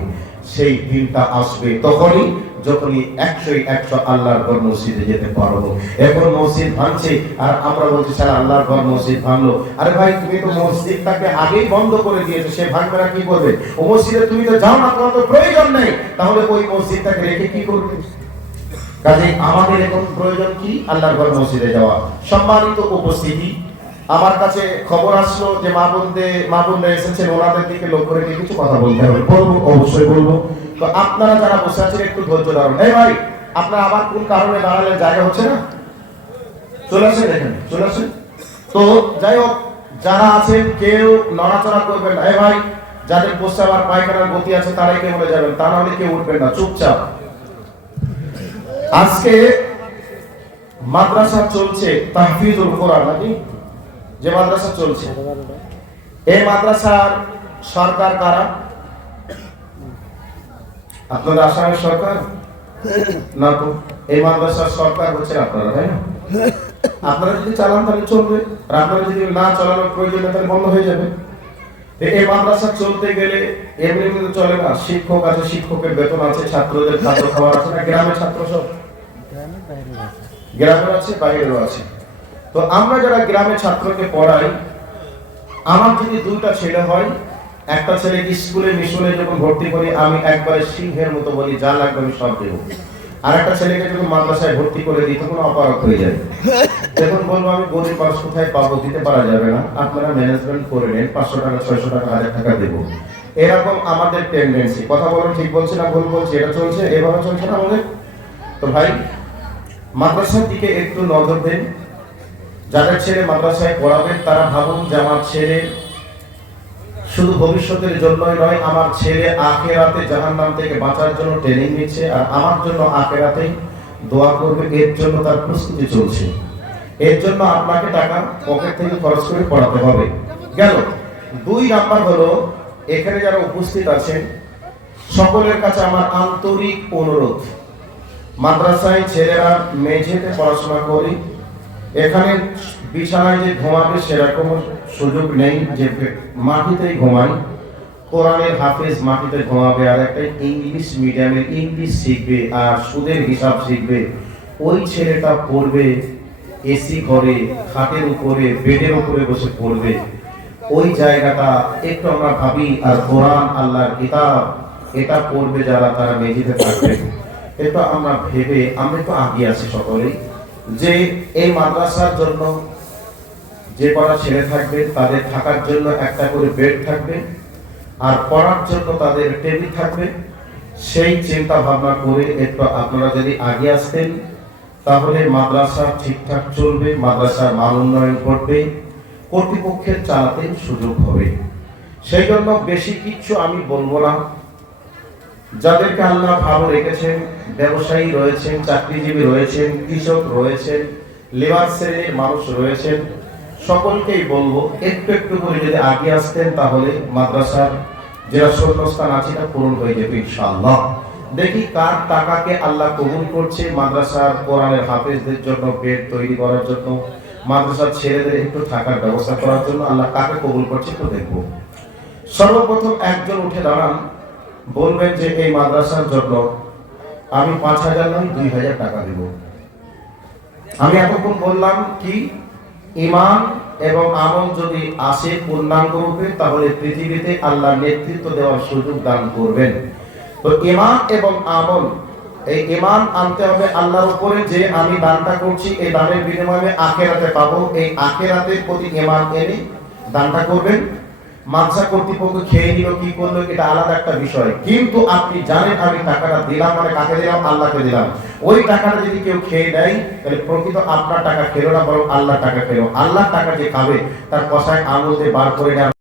সেই দিনটা আসবে তখনই যখনই 100 আল্লাহর ঘর মসজিদে যেতে পারবো। এখন মসজিদ ভাঙছে আর আমরা বলছি সারা আল্লাহর ঘর মসজিদ ভাঙলো। আরে ভাই, তুমি তো মসজিদটাকে আগেই বন্ধ করে দিয়েছো, সে ভাঙবে না কি করবে? ও মসজিদে তুমি তো যাও না, তোমার তো প্রয়োজন নেই, তাহলে ওই মসজিদটাকে রেখে কি করবে? কাজে আমাদের এখন প্রয়োজন কি? আল্লাহর ঘর মসজিদে যাওয়া। সম্মানিত উপস্থিতি, আমার কাছে খবর আসলো যে মা বোনরা এসেছেন, ওনাদের দিকে লক্ষ্য রেখে কিছু কথা বলতে হবে। বলবো, অবশ্যই বলবো। তো আপনারা যারা বসে আছেন একটু ধৈর্য ধরুন। এই ভাই, আপনারা আবার কোন কারণে দাঁড়ালে জায়গা হচ্ছে না? চলে আসেন, দেখেন চলে আসেন। তো যাই হোক, যারা আছেন কেউ নড়াচড়া করবেন না। এই ভাই, যাদের বসে আবার পায়খানার গতি আছে তারাই কে বলে যাবেন, তা নাহলে কেউ উঠবেন না, চুপচাপ। আজকে মাদ্রাসা চলছে তাহফিজুল কোরআন, নাকি যে মাদ্রাসা চলছে, এই মাদ্রাসার সরকার কারা? আপনাদের আসামের সরকার না তো, এই মাদ্রাসার সরকার হচ্ছে আপনারা, তাই না? আপনারা যদি চালান তাহলে চলবে, আর আপনারা যদি না চালানোর প্রয়োজন তাহলে বন্ধ হয়ে যাবে। এই মাদ্রাসা চলতে গেলে এমনি কিন্তু চলে না। শিক্ষক আছে, শিক্ষকের বেতন আছে, ছাত্রদের খাদ্য খাবার আছে না? গ্রামের ছাত্র সব গ্রামের আছে, বাইরেও আছে। তো আমরা যারা গ্রামে ছাত্রকে পড়াই, আমার যদি 2টা ছেলে হয়, একটা ছেলেকে স্কুলে মিশনে যখন ভর্তি করি আমি একবারে সিংহের মতো বলি, যা লাগবে আমি সব দেবো। আর একটা ছেলেকে যখন মাদ্রাসায় ভর্তি করে দিই তখন অপারক হয়ে যায়। যখন বলবো আমি গরিব মানুষ কোথায় পাবো, দিতে পারা যাবে না, আপনারা ম্যানেজমেন্ট করে নেন, 500 টাকা 600 টাকা 1000 টাকা দেবো। এরকম আমাদের টেন্ডেন্সি। কথা বলেন, ঠিক বলছে না ভুল বলছে? এটা চলছে, এভাবে চলছে না আমাদের। তো ভাই, মাদ্রাসার দিকে একটু নজর দেন। যাদের ছেলে মাদ্রাসায় পড়াবেন তারা ভাবুন যে আমার ছেলে শুধু ভবিষ্যতের জন্যই নয়, আমার ছেলে আখেরাতে জাহান্নাম থেকে বাঁচার জন্য ট্রেনিং নিচ্ছে, আর আমার জন্য আখেরাতে দোয়া করবে, এর জন্য তার প্রস্তুতি চলছে। এর জন্য আপনাকে টাকা পকেট থেকে খরচ করে পড়াতে হবে। গেল। 2 নাম্বার হলো, এখানে যারা উপস্থিত আছেন সকলের কাছে আমার আন্তরিক অনুরোধ, মাদ্রাসায় ছেলেরা মেঝেতে পড়াশোনা করি, এখানে বিছানায় যে ঘুমাবে সেরকম সুযোগ নেই যে মাটিতেই ঘুমাই। কোরআনের হাফেজ মাটিতে ঘুমাবে, আর একটা ইংলিশ মিডিয়ামে ইংলিশ শিখবে আর সুদের হিসাব শিখবে, ওই ছেলেটা পড়বে এসি ঘরে, খাটের উপরে, বেডের উপরে বসে পড়বে। ওই জায়গাটা একটু আমরা ভাবি, আর কোরআন আল্লাহর কিতাব এটা পড়বে যারা, তারা মেঝেতে থাকবে। এটা আমরা ভেবে আমরা একটু আগিয়ে আছি সকলেই, যে এই মাদ্রাসার জন্য যে কটা ছেলে থাকবে তাদের থাকার জন্য একটা করে বেড থাকবে, আর পড়ার জন্য তাদের টেবিল থাকবে। সেই চিন্তা ভাবনা করে একটু আপনারা যদি আগে আসতেন তাহলে মাদ্রাসা ঠিকঠাক চলবে, মাদ্রাসার মান উন্নয়ন করবে, কর্তৃপক্ষের চালাতে সুযোগ হবে। সেই জন্য বেশি কিছু আমি বলবো না। যাদেরকে আল্লাহ ভালো রেখেছেন, ব্যবসায়ী রয়েছেন, চাকরিজীবী রয়েছেন, কৃষক রয়েছেন, লেবার শ্রেণীর মানুষ রয়েছেন, সকলকেই বলবো একটু একটু করে যদি আগে আসতেন তাহলে মাদ্রাসার যেটা শূন্যস্থান আছে এটা পূরণ হয়ে যাবে ইনশাআল্লাহ। দেখি কার টাকাকে আল্লাহ কবুল করছে মাদ্রাসার কোরআনের হাফেজদের জন্য বেড তৈরি করার জন্য, মাদ্রাসার ছেলেদের একটু থাকার ব্যবস্থা করার জন্য আল্লাহ কাকে কবুল করছে তো দেখবো। সর্বপ্রথম একজন উঠে দাঁড়ান, বলবেন যে এই মাদ্রাসার জন্য আমি 5,000 নয় 2,000 টাকা দেব। আমি এতক্ষণ বললাম কি, ঈমান এবং আমল যদি আসে পূর্ণাঙ্গ রূপে তাহলে পৃথিবীতে আল্লাহ নেতৃত্ব দেওয়ার সুযোগ দান করবেন। তো ঈমান এবং আমল, এই ঈমান আনতে হবে আল্লাহর উপরে, যে আমি দানটা করছি এই দানের বিনিময়ে আখিরাতে পাবো, এই আখিরাতের প্রতি ঈমান এনে দানটা করবেন। মাদ্রাসা কর্তৃপক্ষ খেয়ে নিল কি করলো এটা আলাদা একটা বিষয়, কিন্তু আপনি জানেন আমি টাকাটা দিলাম মানে কাকে দিলাম, আল্লাহকে দিলাম। ওই টাকাটা যদি কেউ খেয়ে দেয় তাহলে প্রকৃত আপনার টাকা খেলো না, বরং আল্লাহ টাকা খেলো। আল্লাহ টাকা যে খাবে তার কষায় আঙুল দিয়ে বার করে নেওয়া